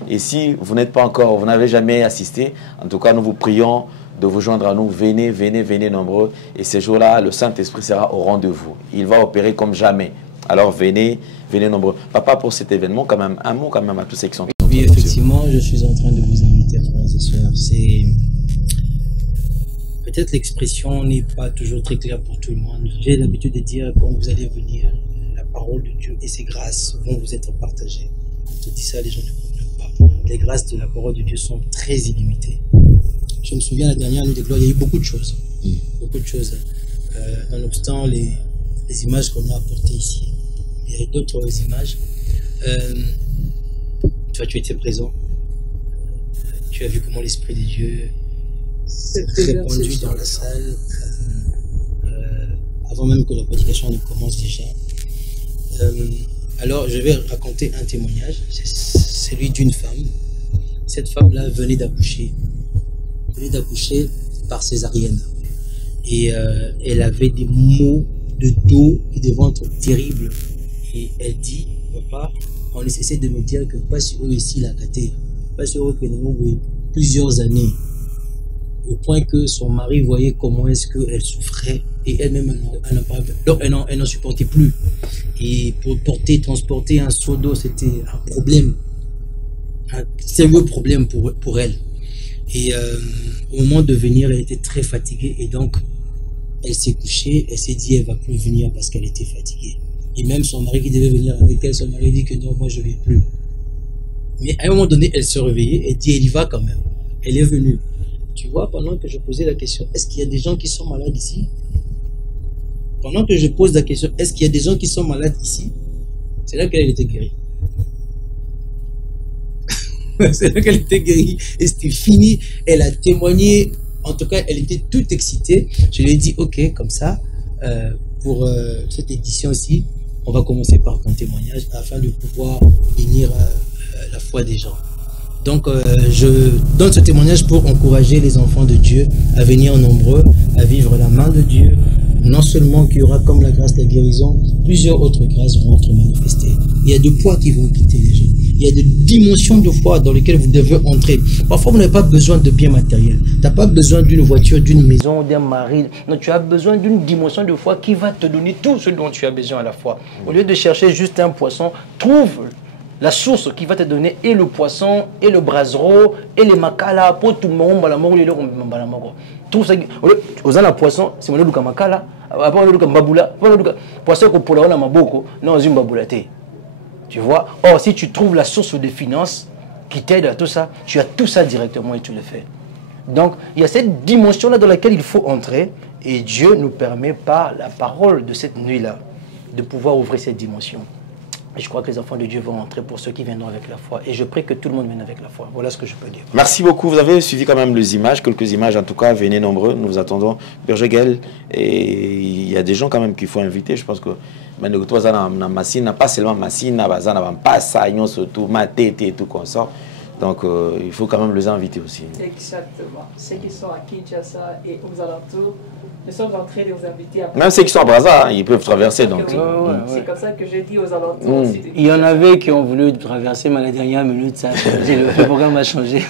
Et si vous n'êtes pas encore, vous n'avez jamais assisté, en tout cas, nous vous prions de vous joindre à nous. Venez, venez, venez nombreux. Et ces jours-là, le Saint-Esprit sera au rendez-vous. Il va opérer comme jamais. Alors venez, venez nombreux. Papa, pour cet événement, quand même, un mot quand même à tous ceux qui sont... Oui, effectivement, je suis en train de vous inviter, frères et sœurs. C'est... Peut-être l'expression n'est pas toujours très claire pour tout le monde. J'ai l'habitude de dire, quand vous allez venir, la parole de Dieu et ses grâces vont vous être partagées. Quand on dit ça, les gens ne comprennent pas. Les grâces de la parole de Dieu sont très illimitées. Je me souviens, la dernière nuit de gloire, il y a eu beaucoup de choses. Beaucoup de choses. Nonobstant les images qu'on a apportées ici. Il y a d'autres images. Toi, tu étais présent. Tu as vu comment l'Esprit de Dieu s'est répandu dans la salle. Avant même que la prédication ne commence déjà. Alors, je vais raconter un témoignage. C'est celui d'une femme. Cette femme-là venait d'accoucher. Par césarienne. Et elle avait des maux de dos et de ventre terribles. Et elle dit, papa, on essaie de me dire que pas sur ici la gâté, pas sur que nous plusieurs années, au point que son mari voyait comment est-ce qu'elle souffrait et elle-même elle n'en supportait plus. Et pour transporter un seau d'eau, c'était un problème, un sérieux problème pour elle. Et au moment de venir, elle était très fatiguée et donc elle s'est couchée, elle s'est dit elle va plus venir parce qu'elle était fatiguée. Et même son mari qui devait venir avec elle, son mari dit que non, moi je ne vais plus. Mais à un moment donné, elle se réveillait et dit elle y va quand même. Elle est venue. Tu vois, pendant que je posais la question, est-ce qu'il y a des gens qui sont malades ici? Pendant que je pose la question, est-ce qu'il y a des gens qui sont malades ici? C'est là qu'elle était guérie. C'est là qu'elle était guérie et c'était fini. Elle a témoigné, en tout cas, elle était toute excitée. Je lui ai dit, ok, comme ça, pour cette édition-ci, on va commencer par ton témoignage afin de pouvoir bénir la foi des gens. Donc, je donne ce témoignage pour encourager les enfants de Dieu à venir nombreux, à vivre la main de Dieu. Non seulement qu'il y aura comme la grâce de la guérison, plusieurs autres grâces vont être manifestées. Il y a des poids qui vont quitter les gens. Il y a des dimensions de foi dans lesquelles vous devez entrer. Parfois, vous n'avez pas besoin de biens matériels. Tu n'as pas besoin d'une voiture, d'une maison, d'un mari. Non, tu as besoin d'une dimension de foi qui va te donner tout ce dont tu as besoin à la fois. Au lieu de chercher juste un poisson, trouve la source qui va te donner et le poisson, et le brasero, et les makala, pour tout le monde, tout ça, aux ans poisson, c'est mon luka makala, après on luka mbabula, poisson que pour la on a maboko, non une babula té. Tu vois? Or, si tu trouves la source de finances qui t'aide à tout ça, tu as tout ça directement et tu le fais. Donc, il y a cette dimension-là dans laquelle il faut entrer et Dieu nous permet par la parole de cette nuit-là de pouvoir ouvrir cette dimension. Et je crois que les enfants de Dieu vont entrer pour ceux qui viendront avec la foi. Et je prie que tout le monde vienne avec la foi. Voilà ce que je peux dire. Merci beaucoup. Vous avez suivi quand même les images, quelques images en tout cas. Venez nombreux. Nous vous attendons. Bergegel, et il y a des gens quand même qu'il faut inviter. Je pense que maintenant, toi, n'a pas seulement Massine, pas ça, surtout ma tête et tout comme ça. Donc, il faut quand même les inviter aussi. Exactement. Ceux qui sont à Kinshasa et aux alentours, nous sommes en train de vous inviter à... Même ceux qui sont à Brazza, ils peuvent traverser. Donc. C'est comme ça que je dis aux alentours aussi. Il y en avait qui ont voulu traverser, mais à la dernière minute, ça a changé. Le programme a changé.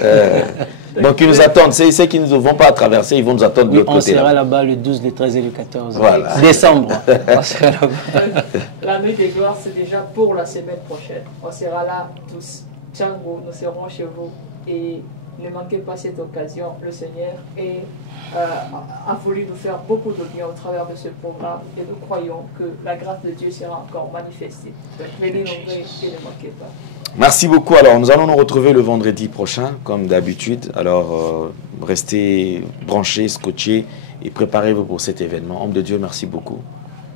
Donc, ils nous attendent. Ceux qui ne vont pas traverser, ils vont nous attendre de l'autre côté. On sera là-bas le 12, le 13 et le 14 voilà. décembre. On sera là-bas. La nuit des gloires, c'est déjà pour la semaine prochaine. On sera là tous. Tchango, nous serons chez vous et ne manquez pas cette occasion. Le Seigneur a voulu nous faire beaucoup de bien au travers de ce programme et nous croyons que la grâce de Dieu sera encore manifestée. Donc, venez nombreux et ne manquez pas. Merci beaucoup. Alors, nous allons nous retrouver le vendredi prochain, comme d'habitude. Alors, restez branchés, scotchés et préparez-vous pour cet événement. Homme de Dieu, merci beaucoup.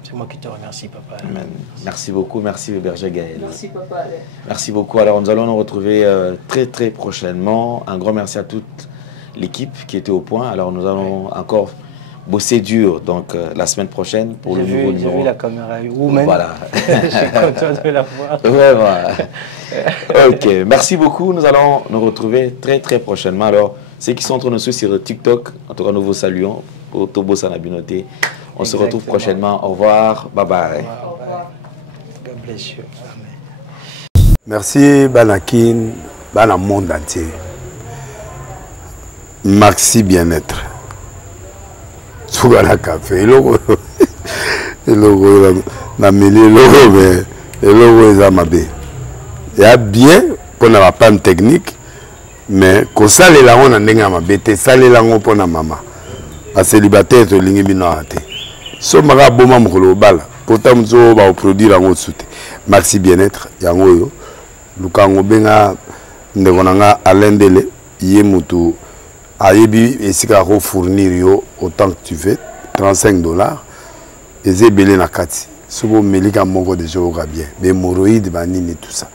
C'est moi qui te remercie, papa. Amen. Merci beaucoup, merci le berger Gaël. Merci, papa. Merci beaucoup. Alors, nous allons nous retrouver très prochainement. Un grand merci à toute l'équipe qui était au point. Alors, nous allons encore bosser dur, donc la semaine prochaine pour le nouveau numéro. J'ai vu la caméra woman. Voilà. Je suis content de la voir. Ouais, voilà. Ok, merci beaucoup. Nous allons nous retrouver très prochainement. Alors, ceux qui sont entre nous sur TikTok, en tout cas, nous vous saluons pour Tobo Sanabinoté. On se retrouve prochainement. Au revoir. Bye bye. Au revoir. God bless you. Amen. Merci Banakin, Bana monde entier. Maxi bien-être. Sougala café. Logo na meli logo mais logo eza mabe. Il y a bien pour na panne technique mais ko salela on na ndenge mabe te salela ngo pona mama. Ba célibataire to lingi bino ate. So maka boma mokolo bala pourtant mzo ba produire yango soute Maxi bien-être yango yo lukango benga ndeko nanga alendele ye mutu ayebi esika ko fournir yo autant que tu veux $35 ezebele na kati sobo melika moko déjà au bien be hémorroïdes banini tout ça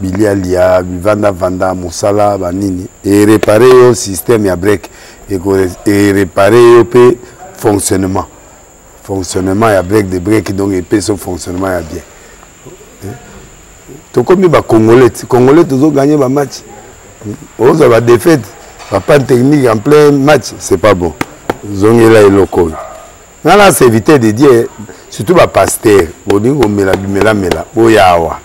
bilialia vanda musala banini et réparer yo système ya break et réparer yo pe fonctionnement ya break de break donc et pe son fonctionnement ya bien to comme ba congolais toujours gagner ba match on va défaite pas de technique en plein match c'est pas bon zongela eloko nana c'est éviter de dire surtout ba pasteur boningo mela boyawa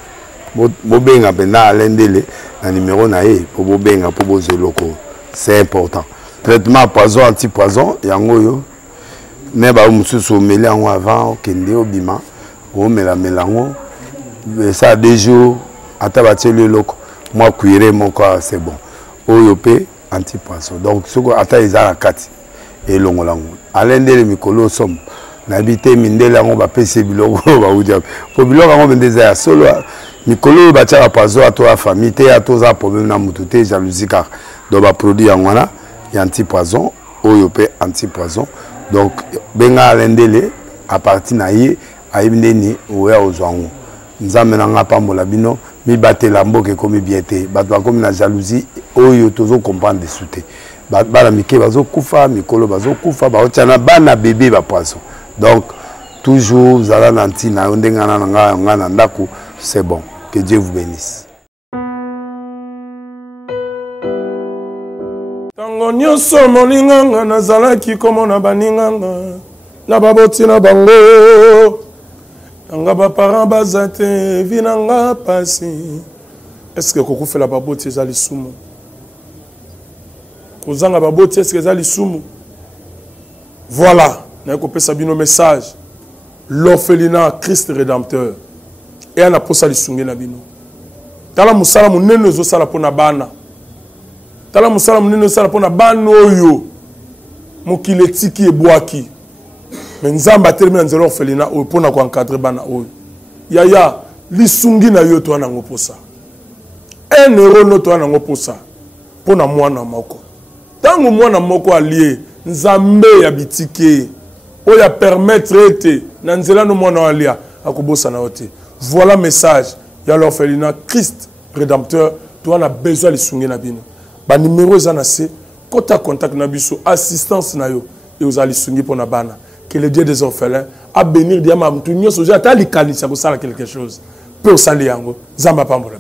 bo benga pena alendele na numéro na e po bo benga po bo zeloko c'est important traitement poison anti-poison yango yo ne ba mususu meli yango avant kende obima o mela melango ça 2 jours atabati le loko moi cuire mon corps c'est bon oyo pe anti-poison donc soko ata ezala kati elongolango alendele mikolo som na bité mindele yango ba pese biloko ba udia po biloko yango bendeza ya solo mikolo ba tia poison ato a famille te ato za problème na mutu te jalousie car do ba produit yango na ya anti-poison oyo pe anti-poison donc benga alendele à partir na ye ayibindeni oya ozwango nzambe na nga pambola bino mi batela mboke komi bien te bato bakomi na jalousie oyo tozo comprendre de souté bana mike bazo kufa mikolo bazo kufa baotiana bana bébé ba poisson donc toujours zala nanti na ndenga na nga na ndako c'est bon que Dieu vous bénisse. Tango nyonso moninganga nazalaki komona baninganga na baboti na bango nanga ba parents bazate vinanga pasi est-ce que koko fait la baboti ezali sumu kozanga baboti est-ce que ezali sumu voilà na ko pesa bino message l'orphelinat Christ rédempteur et ana posa lisungi na bino tala musala munene zo sala pona bana tala musala munene sala pona bana oyo mokile tiki ebwaki mais nzamba termine nzelo orphelinat oyo pona ko encadrer bana oyo yaya lisungi na yo to na ngoposa 1 euro no to na ngoposa pona mwana moko tango mwana moko allié nzambe ya bitike oya permettre ete na nzela no mwana alia akobosa na ote voilà message ya l'orphelinat Christ rédempteur to na besoin lisungi na bino ba numéro za na se kota contact na biso assistance na yo et aux alisungi pona bana que le Dieu des orphelins a bénir diama mtu nyoso ja ta likanisa ko sala quelque chose peut sali yango zamba pambola.